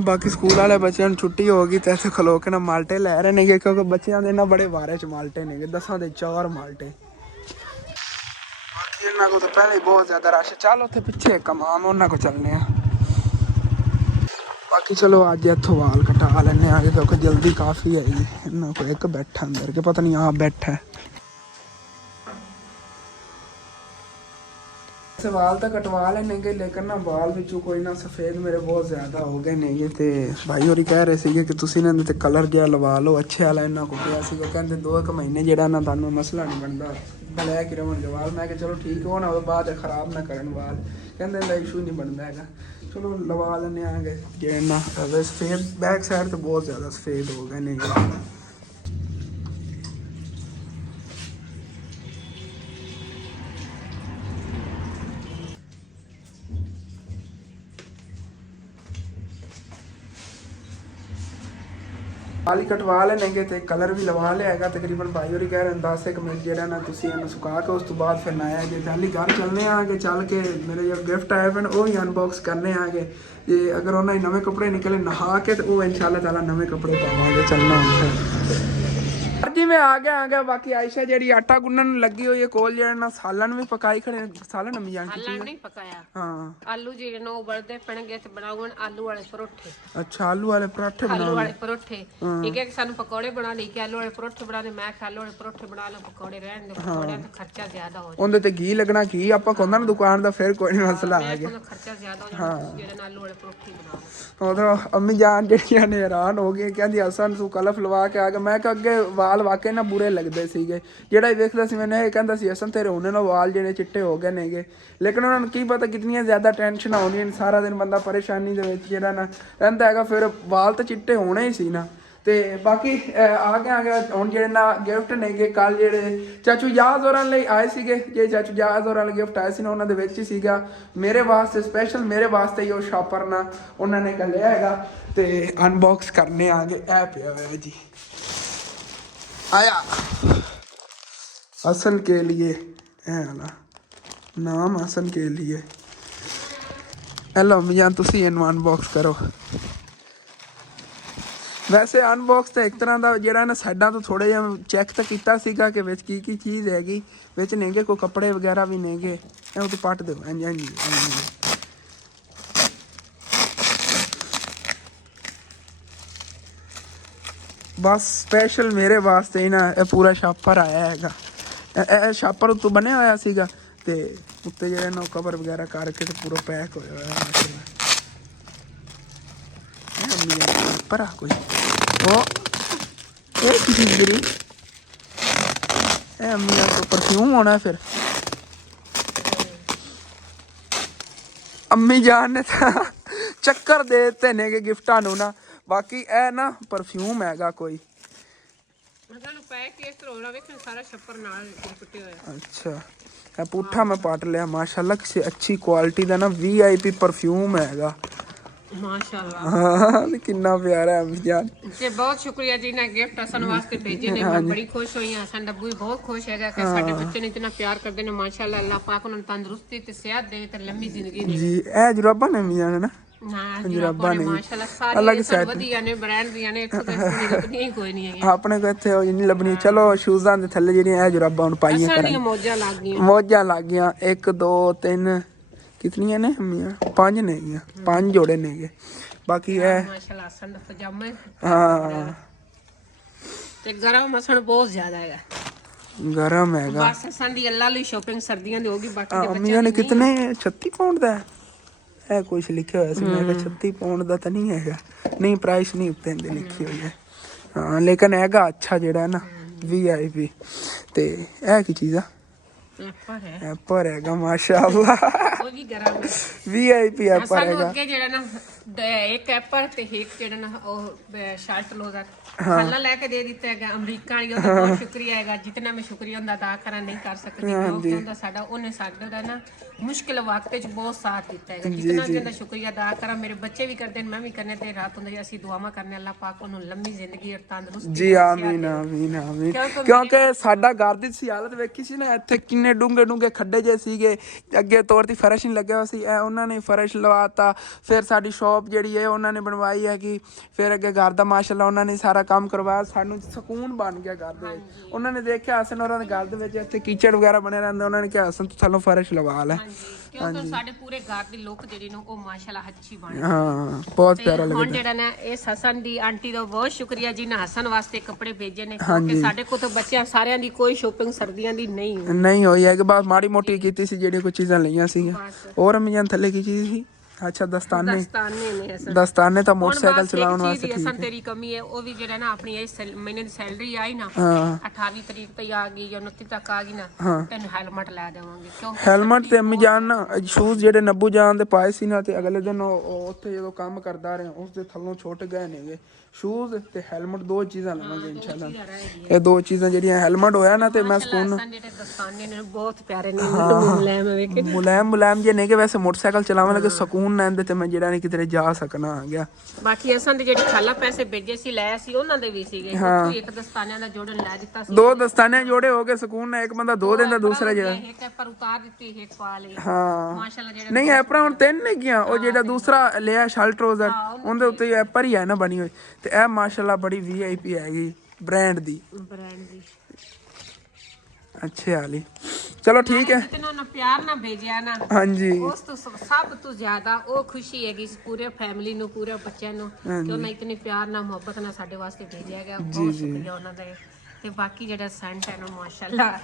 ਬਾਕੀ ਸਕੂਲ ਵਾਲੇ ਬੱਚਿਆਂ ਨੂੰ ਛੁੱਟੀ ਹੋ ਗਈ ਤੇ ਇੱਥੇ ਖਲੋ ਕੇ ਨਾ ਮਾਲਟੇ ਲੈ ਰਹੇ ਨੇਗੇ, ਕਿਉਂਕਿ ਬੱਚਿਆਂ ਦੇ ਨਾ ਬੜੇ ਵਾਰੇ 'ਚ ਮਾਲਟੇ ਨੇਗੇ, 10 ਦੇ 4 ਮਾਲਟੇ। ਬਾਕੀ ਇਹਨਾਂ ਕੋਲ ਤਾਂ ਪਹਿਲੇ ਹੀ ਬਹੁਤ ਜ਼ਿਆਦਾ ਰਸ਼। ਚੱਲ ਉੱਥੇ ਪਿੱਛੇ ਕਮਾਮ ਉਹਨਾਂ ਕੋਲ ਚੱਲਨੇ ਆ। ਬਾਕੀ ਚਲੋ ਅੱਜ ਇੱਥੋਂ ਵਾਲ ਕਟਾ ਲੈਣੇ ਆ, ਕਿਉਂਕਿ ਜਲਦੀ ਕਾਫੀ ਆਈ। ਇਹਨਾਂ ਕੋਲ ਇੱਕ ਬੈਠਾ ਅੰਦਰ ਕਿ ਪਤਾ ਨਹੀਂ ਆ ਬੈਠਾ। ਵਾਲ ਤਾਂ ਕਟਵਾ ਲੈਣਗੇ, ਲੇਕਿਨ ਨਾ ਵਾਲ ਵਿੱਚੋਂ ਕੋਈ ਨਾ ਸਫੇਦ ਮੇਰੇ ਬਹੁਤ ਜ਼ਿਆਦਾ ਹੋ ਗਏ ਨੇਗੇ। ਤੇ ਭਾਈ ਹੋਰੀ ਕਹਿ ਰਹੇ ਸੀਗੇ ਕਿ ਤੁਸੀਂ ਇਹਨਾਂ ਦੇ ਤੇ ਕਲਰ ਜਿਹਾ ਲਵਾ ਲਓ ਅੱਛੇ ਵਾਲਾ। ਇਹਨਾਂ ਕੋਲ ਪਿਆ ਸੀਗਾ, ਕਹਿੰਦੇ 2 ਮਹੀਨੇ ਜਿਹੜਾ ਨਾ ਤੁਹਾਨੂੰ ਮਸਲਾ ਨਹੀਂ ਬਣਦਾ, ਬਲੈਕ ਹੀ ਰਵਣਗੇ ਵਾਲ। ਮੈਂ ਕਿਹਾ ਚਲੋ ਠੀਕ ਹੋ ਨਾ, ਬਾਅਦ ਖਰਾਬ ਨਾ ਕਰਨ ਵਾਲ। ਕਹਿੰਦੇ ਇਹਦਾ ਇਸ਼ੂ ਨਹੀਂ ਬਣਦਾ ਹੈਗਾ। ਚਲੋ ਲਵਾ ਲੈਂਦੇ ਆਗੇ ਜਿਹੜੇ ਨਾ ਸਫੇਦ ਬੈਕ ਸਾਈਡ ਤੋਂ ਬਹੁਤ ਜ਼ਿਆਦਾ ਸਫੇਦ ਹੋ ਗਏ ਨੇਗੇ। ਵਾਲ ਹੀ ਕਟਵਾ ਲੈਣਗੇ ਤੇ ਕਲਰ ਵੀ ਲਵਾ ਲਿਆ ਹੈਗਾ ਤਕਰੀਬਨ। ਭਾਈ ਹੋਰੀ ਕਹਿ ਰਹੇ 10 ਮਿੰਟ ਜਿਹੜਾ ਨਾ ਤੁਸੀਂ ਇਹਨੂੰ ਸੁਕਾ ਕੇ ਉਸ ਤੋਂ ਬਾਅਦ ਫਿਰ ਲਾਇਆ ਜੇ ਪਹਿਲੀ ਘਰ ਚੱਲਨੇ ਆਗੇ। ਚੱਲ ਕੇ ਮੇਰੇ ਜੋ ਗਿਫਟ ਆਏ ਪਏ ਉਹ ਵੀ ਅਨਬਾਕਸ ਕਰਨੇ ਆਗੇ। ਜੇ ਅਗਰ ਉਹਨਾਂ ਦੇ ਨਵੇਂ ਕੱਪੜੇ ਨਿਕਲੇ ਨਹਾ ਕੇ ਤੇ ਉਹ ਇਨਸ਼ਾਅੱਲਾ ਤਾਲਾ ਨਵੇਂ ਕੱਪੜੇ ਪਾਵਾਂਗੇ। ਚੱਲਣਾ ਹੁਣ ਜੀ ਮੈਂ ਆ ਗਿਆ। ਬਾਕੀ ਆਇਸ਼ਾ ਜਿਹੜੀ ਆਟਾ ਗੁੰਨਣ ਨੂੰ ਲੱਗੀ ਹੋਈ ਹੈ ਕੋਲ, ਜਿਹੜਾ ਨਾ ਸਾਲਨ ਵੀ ਪਕਾਈ ਖੜੇ। ਸਾਲਨ ਅੰਮੀ ਜਾਨ ਕੀ ਚੀਜ਼ ਨਹੀਂ ਪਕਾਇਆ। ਹਾਂ ਆਲੂ ਜਿਹੜੇ ਨੇ ਉਹ ਬੜਦੇ ਪੈਣਗੇ ਤੇ ਬਣਾਉਣ ਆਲੂ ਵਾਲੇ ਪਰੌਠੇ। ਅੱਛਾ ਆਲੂ ਵਾਲੇ ਪਰਾਠੇ ਆਲੂ ਵਾਲੇ ਪਰੌਠੇ ਇੱਕ ਸਾਨੂੰ ਪਕੌੜੇ ਬਣਾ ਲਈ ਕਿ ਆਲੂ ਵਾਲੇ ਪਰੌਠੇ ਬਣਾਣੇ। ਮੈਂ ਕਿਹਾ ਆਲੂ ਵਾਲੇ ਪਰੌਠੇ ਬਣਾ ਲਓ, ਪਕੌੜੇ ਰਹਿਣ ਦੇ। ਪਕੌੜਿਆਂ ਦਾ ਖਰਚਾ ਜ਼ਿਆਦਾ ਹੋ ਜਾਂਦਾ, ਉਹਦੇ ਤੇ ਘੀ ਲੱਗਣਾ। ਘੀ ਆਪਾਂ ਕੋਨਾ ਨਾ ਦੁਕਾਨ ਦਾ, ਫਿਰ ਕੋਈ ਮਸਲਾ ਆ ਗਿਆ। ਖਰਚਾ ਜ਼ਿਆਦਾ ਹੋ ਜਾਂਦਾ, ਜਿਹੜੇ ਨਾਲ ਆਲੂ ਵਾਲੇ ਪਰੌਠੇ ਬਣਾ ਲਓ। ਉਧਰੋਂ ਅੰਮੀ ਜਾਨ ਜਿਹੜੀਆਂ ਨੇ ਹੈਰਾਨ ਹੋ ਗਈ, ਕਹਿੰਦੀ ਹਸਨ ਤੂੰ ਕਲਫ ਲਵਾ ਕੇ ਆ ਗਿਆ। ਮੈਂ ਕਿਹਾ ਅੱਗੇ ਵਾਲ ਵਾਕੇ ਨਾ ਬੁਰੇ ਲੱਗਦੇ ਸੀਗੇ, ਜਿਹੜਾ ਹੀ ਵੇਖਦਾ ਸੀ ਮੈਨੂੰ ਇਹ ਕਹਿੰਦਾ ਸੀ ਹਸਨ ਤੇਰੇ ਹੁਣੇ ਨਾਲ ਵਾਲ ਜਿਹੜੇ ਚਿੱਟੇ ਹੋ ਗਏ ਨੇਗੇ। ਲੇਕਿਨ ਉਹਨਾਂ ਨੂੰ ਕੀ ਪਤਾ ਕਿਤਨੀਆਂ ਜ਼ਿਆਦਾ ਟੈਨਸ਼ਨ ਆਉਂਦੀਆਂ ਨੇ। ਸਾਰਾ ਦਿਨ ਬੰਦਾ ਪਰੇਸ਼ਾਨੀ ਦੇ ਵਿੱਚ ਜਿਹੜਾ ਨਾ ਰਹਿੰਦਾ ਹੈਗਾ, ਫਿਰ ਵਾਲ ਤਾਂ ਚਿੱਟੇ ਹੋਣੇ ਹੀ ਸੀ ਨਾ। ਤੇ ਬਾਕੀ ਆ ਗਿਆ ਹੁਣ ਜਿਹੜੇ ਨਾ ਗਿਫਟ ਨੇਗੇ ਕੱਲ ਜਿਹੜੇ ਚਾਚੂ ਯਾਜ਼ ਹੋਰਾਂ ਲਈ ਆਏ ਸੀਗੇ। ਜੇ ਚਾਚੂ ਯਾਜ਼ ਹੋਰਾਂ ਲਈ ਗਿਫਟ ਆਏ ਸੀ ਨਾ, ਉਹਨਾਂ ਦੇ ਵਿੱਚ ਹੀ ਸੀਗਾ ਮੇਰੇ ਵਾਸਤੇ ਸਪੈਸ਼ਲ, ਮੇਰੇ ਵਾਸਤੇ ਹੀ ਉਹ ਸ਼ਾਪਰ ਨਾ ਉਹਨਾਂ ਨੇ ਕੱਲਿਆ ਹੈਗਾ। ਤੇ ਅਨਬਾਕਸ ਕਰਨੇ ਆ ਗਏ। ਇਹ ਪਿਆ ਹੋਇਆ ਜੀ आया हसन के लिए, नाम हसन के लिए। हेलो मियां तुसी इनू अनबॉक्स करो। वैसे अनबॉक्स तो एक तरह का ਜਿਹੜਾ ਨਾ ਸਾਈਡਾਂ ਤੋਂ ਥੋੜੇ ਜਿਹਾ ਚੈੱਕ ਤਾਂ ਕੀਤਾ ਸੀਗਾ ਕਿ ਵਿੱਚ ਕੀ ਚੀਜ਼ ਹੈਗੀ। ਵਿੱਚ ਨੇਗੇ ਕੋਈ ਕੱਪੜੇ ਵਗੈਰਾ ਵੀ ਨੇਗੇ। ਇਹ ਤੋਂ ਪੱਟ ਦਿਓ ਹਾਂਜੀ। बस स्पेशल मेरे वास्ते ही ना ये पूरा छापर आया हैगा। ਇਹ ਛਾਪਰ ਉੱਤੋਂ ਬਣਿਆ ਹੋਇਆ ਸੀਗਾ ਤੇ ਉੱਤੇ ਜਿਹੜਾ ਨਾ ਕਵਰ ਵਗੈਰਾ ਕਰਕੇ ਤੇ ਪੂਰਾ ਪੈਕ ਹੋਇਆ ਹੋਇਆ ਮਾਸ਼ਾਅੱਲਾ। ਇਹ ਅੰਮੀ ਪਰਾ ਕੋਈ ਉਹ ਇਹ ਕੀ ਚੀਜ਼ ਗਰੀ? ਇਹ ਅੰਮੀ ਦਾ ਪਰਫਿਊਮ ਹੋਣਾ ਫਿਰ। ਅੰਮੀ ਜਾਨ ਨੇ ਤਾਂ ਚੱਕਰ ਦੇ ਦਿੱਤੇ ਨੇਗੇ ਗਿਫਟਾਂ ਨੂੰ ਨਾ। ਬਾਕੀ ਇਹ ਨਾ ਪਰਫਿਊਮ ਹੈਗਾ ਕੋਈ। अच्छा पुट्ठा मैं पट लिया माशाल्लाह किसी अच्छी क्वालिटी का ना VIP परफ्यूम हैगा। ਮਾਸ਼ਾਅੱਲਾ। ਹਾਂ ਕਿੰਨਾ ਪਿਆਰਾ ਹੈ ਅੰਮੀ ਜਾਨ। ਤੇ ਬਹੁਤ ਸ਼ੁਕਰੀਆ ਜੀ ਨੇ ਗਿਫਟ ਅਸਨ ਵਾਸਤੇ ਭੇਜੇ ਨੇ। ਮੈਂ ਬੜੀ ਖੁਸ਼ ਹੋਈ ਹਾਂ। ਅਸਨ ਡੱਬੂ ਵੀ ਬਹੁਤ ਖੁਸ਼ ਹੈਗਾ ਕਿ ਸਾਡੇ ਬੱਚੇ ਨੇ ਇਤਨਾ ਪਿਆਰ ਕਰਦੇ ਨੇ। ਮਾਸ਼ਾਅੱਲਾ ਅੱਲਾਹ ਪਾਕ ਉਹਨਾਂ ਨੂੰ ਤੰਦਰੁਸਤੀ ਤੇ ਸਿਹਤ ਦੇ ਤੇ ਲੰਮੀ ਜ਼ਿੰਦਗੀ ਦੇ। ਜੀ ਇਹ ਜੁਰਾਬਾਂ ਨੇ ਅੰਮੀ ਜਾਨ ਨਾ। ਹਾਂ ਜੁਰਾਬਾਂ ਨੇ ਮਾਸ਼ਾਅੱਲਾ ਸਾਰੀ ਸਭ ਵਧੀਆ ਨੇ, ਬ੍ਰਾਂਡ ਦੀਆਂ ਨੇ। ਇੱਥੋਂ ਤੱਕ ਕੋਈ ਲੱਭਣੀ ਕੋਈ ਨਹੀਂ ਹੈ ਆਪਣੇ ਕੋ ਇੱਥੇ ਉਹ ਨਹੀਂ ਲੱਭਣੀ। ਚਲੋ ਸ਼ੂਜ਼ਾਂ ਦੇ ਥੱਲੇ ਜਿਹੜੀਆਂ ਇਹ ਜੁਰਾਬਾਂ ਹੁਣ ਪਾਈਆਂ ਕਰਾਂਗੇ। ਮੌਜਾਂ ਲੱਗ ਗਈਆਂ, ਮੌਜਾਂ ਲੱਗ ਗਈਆਂ। 1 2 3 ਕਿਤਨੀਆਂ ਨੇ ਅੰਮੀਆਂ? 5 ਨੇ ਗੀਆਂ, 5 ਜੋੜੇ ਨੇ। ਬਾਕੀ ਇਹ ਮਾਸ਼ਾਅੱਲਾ ਅਸਨ ਦਾ ਪਜਾਮਾ ਹਾਂ ਤੇ ਗਰਮ ਅਸਨ ਬਹੁਤ ਜ਼ਿਆਦਾ ਹੈਗਾ। ਗਰਮ ਹੈਗਾ ਬਸ ਅਸਨ ਦੀ ਅੱਲਾ ਲਈ ਸ਼ਾਪਿੰਗ ਸਰਦੀਆਂ ਦੀ ਹੋਗੀ। ਬਾਕੀ ਦੇ ਅੰਮੀਆਂ ਨੇ ਕਿਤਨੇ 36 ਪਾਉਂਡ ਦਾ ਇਹ ਕੁਛ ਲਿਖਿਆ ਹੋਇਆ ਸੀ। ਮੈਂ ਕਿਹਾ 36 ਪਾਉਂਡ ਦਾ ਤਾਂ ਨਹੀਂ ਹੈਗਾ। ਨਹੀਂ ਪ੍ਰਾਈਸ ਨਹੀਂ ਉੱਤੇ ਇਹਦੇ ਲਿਖੀ ਹੋਈ ਹੈ। ਹਾਂ ਲੇਕਿਨ ਹੈਗਾ ਅੱਛਾ ਜਿਹੜਾ ਨਾ VIP। ਤੇ ਇਹ ਕੀ ਚੀਜ਼ ਆ? ਐਪਰ ਹੈਗਾ ਮਾਸ਼ਾਅੱਲਾ। ਉਹ ਵੀ ਗਰਮ ਹੈ। VIP ਐਪਰ ਸਾਨੂੰ ਹੈਗਾ। ਅੱਗੇ ਜਿਹੜਾ ਨਾ ਇੱਕ ਐਪਰ ਤੇ ਇੱਕ ਜਿਹੜਾ ਨਾ ਉਹ ਸ਼ਰਟ ਲੋਜ਼ਰ ਖਾਲਾ ਲੈ ਕੇ ਦੇ ਦਿੱਤਾ ਹੈਗਾ ਅਮਰੀਕਾ ਵਾਲੀ। ਉਹਦਾ ਬਹੁਤ ਸ਼ੁਕਰੀਆ ਹੈਗਾ। ਜਿਤਨਾ ਮੈਂ ਸ਼ੁਕਰੀਆ ਹੁੰਦਾ ਅਦਾ ਕਰਾਂ ਨਹੀਂ ਕਰ ਸਕਦੀ ਕਿਉਂਕਿ ਉਹਦਾ ਸਾਡਾ ਉਹਨੇ ਸਾਡੇ ਦਾ ਨਾ ਮੁਸ਼ਕਿਲ ਵਕਤ 'ਚ ਬਹੁਤ ਸਾਥ ਦਿੱਤਾ ਹੈਗਾ। ਜਿਤਨਾ ਜਿੰਦਾ ਸ਼ੁਕਰੀਆ ਅਦਾ ਕਰਾਂ। ਮੇਰੇ ਬੱਚੇ ਵੀ ਕਰਦੇ ਨੇ, ਮੈਂ ਵੀ ਕਰਨੇ ਤੇ ਰਾਤ ਹੁੰਦੀ ਅਸੀਂ ਦੁਆਵਾਂ ਕਰਨੇ ਅੱਲਾਹ ਪਾਕ ਉਹਨੂੰ ਲੰਮੀ ਜ਼ਿੰਦਗੀ ਔਰ ਤੰਦਰੁਸਤੀ ਜੀ ਆਮੀਨ ਆਮੀਨ ਆਮੀਨ। ਕਿਉਂਕਿ ਸਾਡਾ ਘਰ ਦੀ ਸੀ ਹਾਲਤ ਵੇਖੀ ਸੀ ਨਾ। ਇੱਥੇ ਕਿੰਨੇ ਡੂੰਘੇ ਡੂੰਘੇ ਖੱਡੇ ਜੇ ਸੀਗੇ। ਅੱਗੇ ਤੌਰ ਤੇ ਫਰਸ਼ ਨਹੀਂ ਲੱਗਿਆ ਹੋਇਆ ਸੀ। ਇਹ ਉਹਨਾਂ ਨੇ ਫਰਸ਼ ਲਵਾਤਾ। ਫਿਰ ਸਾਡੀ ਸ਼ੌਪ ਜਿਹੜੀ ਹੈ ਉਹਨਾਂ ਨੇ ਬਣਵਾਈ ਹੈਗੀ। ਫਿਰ ਅੱਗੇ ਘਰ ਦਾ ਮਾਸ਼ਾਅੱਲਾ ਉਹਨਾਂ ਨੇ ਸਾਰਾ ਕੰਮ ਕਰਵਾਇਆ। ਸਾਨੂੰ ਸਕੂਨ ਬਣ ਗਿਆ ਘਰ ਦੇ ਵਿੱਚ। ਉਹਨਾਂ ਨੇ ਦੇਖਿਆ ਹਸਨ ਹੋਰਾਂ ਦੇ ਘਰ ਦੇ ਵਿੱਚ ਇੱਥੇ ਕੀਚੜ ਵਗੈਰਾ ਬਣੇ ਰਹਿੰਦੇ। ਉਹਨਾਂ ਨੇ ਕਿਹਾ ਹਸਨ ਤੂੰ ਥੱਲੋਂ ਫਰਸ਼ ਲਵਾ ਲੈ। ਕਿਉਂਕਿ ਸਾਡੇ ਪੂਰੇ ਘਰ ਦੀ ਲੁੱਕ ਜਿਹੜੀ ਨੂੰ ਉਹ ਮਾਸ਼ਾਅੱਲਾ ਅੱਛੀ ਬਣ ਹਾਂ ਬਹੁਤ ਪਿਆਰਾ ਲੱਗਦਾ। ਹੁਣ ਜਿਹੜਾ ਨਾ ਇਸ ਹਸਨ ਦੀ ਆਂਟੀ ਦਾ ਬਹੁਤ ਸ਼ੁਕਰੀਆ ਜੀ ਨੇ ਹਸਨ ਵਾਸਤੇ ਕੱਪੜੇ ਭੇਜੇ ਨੇ। ਕਿਉਂਕਿ ਸਾਡੇ ਕੋਲ ਤਾਂ ਬੱਚਿਆਂ ਸਾਰਿਆਂ ਦੀ ਕੋਈ ਸ਼ੋਪਿੰਗ ਸਰਦੀਆਂ ਦੀ ਨਹੀਂ ਹੋਈ ਹੈ ਕਿ ਬਸ ਮਾੜੀ ਮੋਟੀ ਕੀਤੀ ਸੀ ਜਿਹੜੀ ਕੋਈ ਚੀਜ਼ਾਂ ਲਈਆਂ ਸੀ। ਹੋਰ ਅੰਮੀ ਜਾਨ ਥੱਲੇ ਕੀ ਚੀਜ਼ ਸੀ? ਅੱਛਾ ਦਸਤਾਨੇ ਨੇ ਅਸਲ ਦਸਤਾਨੇ ਤਾਂ ਮੋਟਰਸਾਈਕਲ ਚਲਾਉਣ ਵਾਸਤੇ ਠੀਕ ਹੈ। ਤੇਰੀ ਕਮੀ ਹੈ ਉਹ ਵੀ ਜਿਹੜਾ ਨਾ ਆਪਣੀ ਇਸ ਮਹੀਨੇ ਦੀ ਸੈਲਰੀ ਆਈ ਨਾ 28 ਤਰੀਕ ਤੇ ਆ ਗਈ ਜਾਂ 29 ਤੱਕ ਆ ਗਈ ਨਾ ਤੈਨੂੰ ਹੈਲਮਟ ਲੈ ਦੇਵਾਂਗੇ। ਕਿਉਂ ਹੈਲਮਟ ਤੇ ਅੰਮੀ ਜਾਨ ਨਾ ਸ਼ੂਜ਼ ਜਿਹੜੇ ਨੱਬੂ ਜਾਨ ਦੇ ਪਾਏ ਸੀ ਨਾ ਤੇ ਅਗਲੇ ਦਿਨ ਉਹ ਉੱਥੇ ਜਦੋਂ ਕੰਮ ਕਰਦਾ ਰਿਹਾ ਉਸ ਦੇ ਥੱਲੋਂ ਛੁੱਟ ਗਏ ਨੇਗੇ। ਸ਼ੂਜ਼ ਤੇ ਹੈਲਮਟ ਦੋ ਚੀਜ਼ਾਂ ਲਵਾਂਗੇ ਇਨਸ਼ਾਅੱਲਾ। ਇਹ ਦੋ ਚੀਜ਼ਾਂ ਜਿਹੜੀਆਂ ਹੈਲਮਟ ਹੋਇਆ ਨਾ ਤੇ ਮੈਂ ਸਕੂਨ ਜਿਹੜੇ ਦਸਤਾਨੇ ਨੇ ਬਹੁਤ ਪਿਆਰੇ ਨੇ। ਮੁਲਾਇਮ ਵੇਖੇ ਮੁਲਾਇਮ ਜੇ ਨੇਗੇ। ਵੈਸੇ ਮੋਟਰਸਾਈਕਲ ਚਲਾਉਣ ਲੱਗੇ ਸਕੂਨ ਨਾ ਇਹਦੇ ਤੇ ਮੈਂ ਜਿਹੜਾ ਨਹੀਂ ਕਿਤੇ ਜਾ ਸਕਣਾ ਆ ਗਿਆ। ਬਾਕੀ ਅਸਾਂ ਦੇ ਜਿਹੜੀ ਖਾਲਾ ਪੈਸੇ ਭੇਜੇ ਸੀ ਲੈ ਸੀ ਉਹਨਾਂ ਦੇ ਵੀ ਸੀਗੇ। ਇੱਕ ਦਸਤਾਨਿਆਂ ਦਾ ਜੋੜਨ ਲੈ ਦਿੱਤਾ ਸੀ। 2 ਦਸਤਾਨੇ ਜੋੜੇ ਹੋ ਗਏ ਸਕੂਨ ਨਾਲ। ਇੱਕ ਬੰਦਾ 2 ਦਿਨ ਦਾ ਦੂਸਰਾ ਜਿਹੜਾ ਇੱਕ ਪਰ ਉਤਾਰ ਦਿੱਤੀ ਇੱਕ ਪਾ ਲਈ। ਹਾਂ ਮਾਸ਼ਾਅੱਲਾ ਜਿਹੜਾ ਨਹੀਂ ਐਪਰਾਂ ਹੁਣ 3 ਨੇ ਗਿਆ। ਉਹ ਜਿਹੜਾ ਦੂਸਰਾ ਲਿਆ ਸ਼ਰਟ ਟਰਾਊਜ਼ਰ ਉਹਦੇ ਉੱਤੇ ਐਪਰ ਹੀ ਹੈ ਨਾ ਬਣੀ ਹੋਈ। ਤੇ ਇਹ ਮਾਸ਼ਾਅੱਲਾ ਬੜੀ VIP ਹੈਗੀ ਬ੍ਰਾਂਡ ਦੀ। ਅੱਛੇ ਵਾਲੀ। ਚਲੋ ਠੀਕ ਹੈ। ਜਿਤਨਾ ਨਾ ਪਿਆਰ ਨਾ ਭੇਜਿਆ ਨਾ ਹਾਂਜੀ ਉਸ ਤੋਂ ਸਭ ਤੋਂ ਜ਼ਿਆਦਾ ਉਹ ਖੁਸ਼ੀ ਹੈਗੀ ਪੂਰੇ ਫੈਮਿਲੀ ਨੂੰ ਪੂਰੇ ਬੱਚਿਆਂ ਨੂੰ ਕਿ ਉਹਨਾਂ ਇਤਨੇ ਪਿਆਰ ਨਾਲ ਮੁਹੱਬਤ ਨਾਲ ਸਾਡੇ ਵਾਸਤੇ ਭੇਜਿਆ ਗਿਆ। ਬਹੁਤ ਸ਼ੁਕਰੀਆ ਉਹਨਾਂ ਦਾ। ਤੇ ਬਾਕੀ ਜਿਹੜਾ ਸੈਂਟ ਹੈ ਨਾ ਮਾਸ਼ਾਅੱਲਾ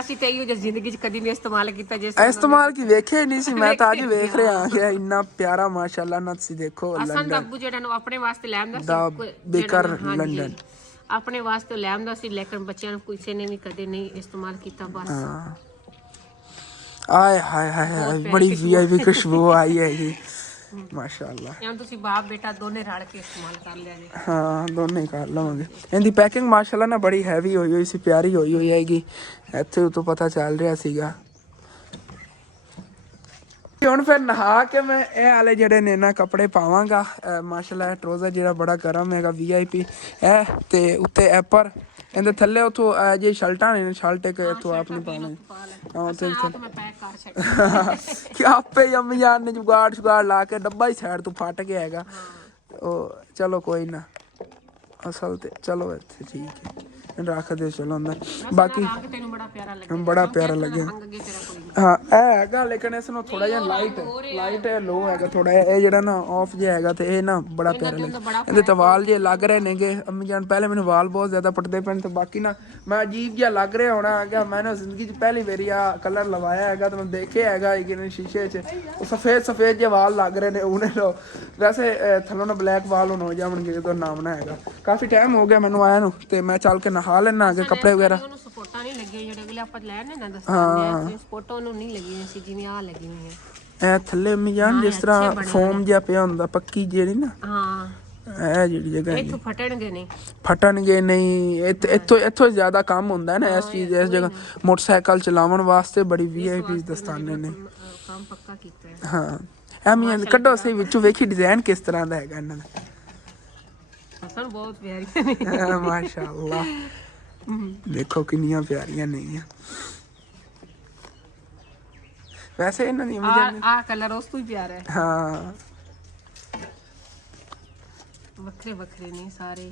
ਅਸੀਂ ਤੇ ਇਹੋ ਜਿਹੀ ਜ਼ਿੰਦਗੀ 'ਚ ਕਦੀ ਨਹੀਂ ਇਸਤੇਮਾਲ ਕੀਤਾ। ਜਿਸ ਇਸਤੇਮਾਲ ਕੀ ਵੇਖਿਆ ਹੀ ਨਹੀਂ ਸੀ। ਮੈਂ ਤਾਂ ਅੱਜ ਵੇਖ ਰਿਹਾ ਕਿ ਇੰਨਾ ਪਿਆਰਾ ਮਾਸ਼ਾਅੱਲਾ ਨਾ ਤੁਸੀਂ ਦੇਖੋ। ਅਸਨ ਦੱਬੂ ਜਿਹੜਾ ਨੂੰ ਆਪਣੇ ਵਾਸਤੇ ਲੈ ਆਂਦਾ ਸੀ ਬੇਕਰ ਲੰਡਨ ਆਪਣੇ ਵਾਸਤੇ ਲੈ ਆਂਦਾ ਸੀ ਲੇਕਿਨ ਬੱਚਿਆਂ ਨੂੰ ਕਿਸੇ ਨੇ ਵੀ ਕਦੇ ਨਹੀਂ ਇਸਤੇਮਾਲ ਕੀਤਾ। ਬਸ ਆਏ ਹਾਏ ਹਾਏ ਬੜੀ VIP ਖੁਸ਼ਬੂ ਆਈ ਹੈ ਜੀ ਮਾਸ਼ਾਅੱਲਾ। ਜਾਂ ਤੁਸੀਂ ਬਾਪ ਬੇਟਾ ਦੋਨੇ ਰਲ ਕੇ ਇਸਤੇਮਾਲ ਕਰ ਲਿਆ ਜੀ। ਹਾਂ ਦੋਨੇ ਹੀ ਕਰ ਲਵਾਂਗੇ। ਇਹਦੀ ਪੈਕਿੰਗ ਮਾਸ਼ਾਅੱਲਾ ਨਾ ਬੜੀ ਹੈਵੀ ਹੋਈ ਸੀ ਪਿਆਰੀ ਹੋਈ ਹੈਗੀ। ਇੱਥੇ ਤੋਂ ਪਤਾ ਚੱਲ ਰਿਹਾ ਸੀਗਾ। ਹੁਣ ਫਿਰ ਨਹਾ ਕੇ ਮੈਂ ਇਹ ਵਾਲੇ ਜਿਹੜੇ ਨੇ ਨਾ ਕੱਪੜੇ ਪਾਵਾਂਗਾ। ਮਾਸ਼ਾਅੱਲਾ ਟਰਾਊਜ਼ਰ ਜਿਹੜਾ ਬੜਾ ਗਰਮ ਹੈਗਾ VIP ਇਹ ਤੇ ਉੱਤੇ ਐਪਰ ਇਹਦੇ ਥੱਲੇ ਉਥੋਂ ਜੇ ਸ਼ਰਟਾਂ ਨੇ ਸ਼ਰਟ ਇੱਕ ਇੱਥੋਂ ਆਪ ਨਹੀਂ ਪਾਉਣੀ। ਕਿ ਆਪੇ ਅੰਮੀ ਜਾਨ ਨੇ ਜੁਗਾੜ ਲਾ ਕੇ ਡੱਬਾ ਹੀ ਸਾਈਡ ਤੋਂ ਫਟ ਗਿਆ ਹੈਗਾ। ਉਹ ਚਲੋ ਕੋਈ ਨਾ ਅਸਲ ਤੇ ਚਲੋ ਇੱਥੇ ਠੀਕ ਹੈ ਰੱਖ ਦੇ ਚਲੋ ਅੰਦਰ। ਬਾਕੀ ਬੜਾ ਪਿਆਰਾ ਲੱਗਿਆ। ਹਾਂ ਇਹ ਹੈਗਾ ਲੇਕਿਨ ਇਸ ਨੂੰ ਥੋੜਾ ਜਿਹਾ ਲਾਈਟ ਹੈ ਲੋ ਹੈਗਾ ਥੋੜਾ ਜਿਹਾ। ਇਹ ਜਿਹੜਾ ਨਾ ਆਫ ਜਿਹਾ ਹੈਗਾ ਤੇ ਇਹ ਨਾ ਬੜਾ ਪਿਆਰਾ ਲੱਗਿਆ। ਇਹਦੇ ਤੇ ਵਾਲ ਜੇ ਲੱਗ ਰਹੇ ਨੇਗੇ ਅੰਮੀ ਜਾਨ। ਪਹਿਲੇ ਮੈਨੂੰ ਵਾਲ ਬਹੁਤ ਜ਼ਿਆਦਾ ਪਟਦੇ ਪੈਣ ਤੇ ਬਾਕੀ ਨਾ ਮੈਂ ਅਜੀਬ ਜਿਹਾ ਲੱਗ ਰਿਹਾ ਹੋਣਾ ਹੈਗਾ। ਮੈਂ ਨਾ ਜ਼ਿੰਦਗੀ 'ਚ ਪਹਿਲੀ ਵਾਰੀ ਆ ਕਲਰ ਲਵਾਇਆ ਹੈਗਾ ਤੇ ਮੈਂ ਦੇਖਿਆ ਹੈਗਾ ਕਿ ਸ਼ੀਸ਼ੇ 'ਚ ਉਹ ਸਫੇਦ ਜਿਹੇ ਵਾਲ ਲੱਗ ਰਹੇ ਨੇ। ਉਹਨੇ ਵੈਸੇ ਥੱਲੋਂ ਨਾ ਬਲੈਕ ਵਾਲ ਹੁਣ ਹੋ ਜਾਣਗੇ ਜਦੋਂ ਨਾਮਣਾ ਹੈਗਾ। ਕਾਫੀ ਟਾਈਮ ਹੋ ਗਿਆ ਮੈਨੂੰ ਆਇਆ ਨੂੰ ਤੇ ਮੈਂ ਚੱਲ ਕੇ ਨਹਾ ਲੈਣਾ ਅੱਗੇ ਕੱਪੜੇ ਵਗੈਰਾ। ਉਹਨੂੰ ਸਪੋਰਟਾਂ ਨਹੀਂ ਲੱਗੀਆਂ ਜਿਹੜੇ ਅਗਲੇ ਆਪਾਂ ਲੈਣੇ ਨਾ ਦਸਤਾਨੇ ਸਪੋਰਟਾਂ ਉਹਨੂੰ ਨਹੀਂ ਲੱਗੀਆਂ ਸੀ ਜਿਵੇਂ ਆ ਲੱਗੀ ਹੋਈਆਂ। ਇਹ ਥੱਲੇ ਅੰਮੀ ਜਾਨ ਜਿਸ ਤਰ੍ਹਾਂ ਫੋਮ ਜਿਹਾ ਪਿਆ ਹੁੰਦਾ ਪੱਕੀ ਜਿਹੜੀ ਨਾ ਹਾਂ ਇਹ ਜਿਹੜੀ ਜਗ੍ਹਾ ਇੱਥੋਂ ਫਟਣਗੇ ਨਹੀਂ। ਇੱਥੋਂ ਜ਼ਿਆਦਾ ਕੰਮ ਹੁੰਦਾ ਨਾ ਇਸ ਚੀਜ਼ ਇਸ ਜਗ੍ਹਾ। ਮੋਟਰਸਾਈਕਲ ਚਲਾਉਣ ਵਾਸਤੇ ਬੜੀ VIP ਦਸਤਾਨੇ ਨੇ। ਕੰਮ ਪੱਕਾ ਕੀਤਾ ਹਾਂ ਐਵੇਂ ਕੱਢੋ ਸਹੀ ਵਿੱਚੋਂ ਵੇਖੀ ਡਿਜ਼ਾਈਨ ਕਿਸ ਤਰ੍ਹਾਂ ਦਾ ਹੈਗਾ ਇਹਨਾਂ ਦਾ। ਹਸਨ ਬਹੁਤ ਪਿਆਰੀਆਂ ਨੇ ਮਾਸ਼ਾਅੱਲਾ ਦੇਖੋ ਕਿੰਨੀਆਂ ਪਿਆਰੀਆਂ ਨਹੀਂ ਆ ਵੈਸੇ ਇਹਨਾਂ ਦੀ ਆ ਕਲਰ ਉਸ ਤੋਂ ਹੀ ਪਿਆਰਾ ਹੈ। ਹਾਂ ਵੱਖਰੇ ਵੱਖਰੇ ਨੇ ਸਾਰੇ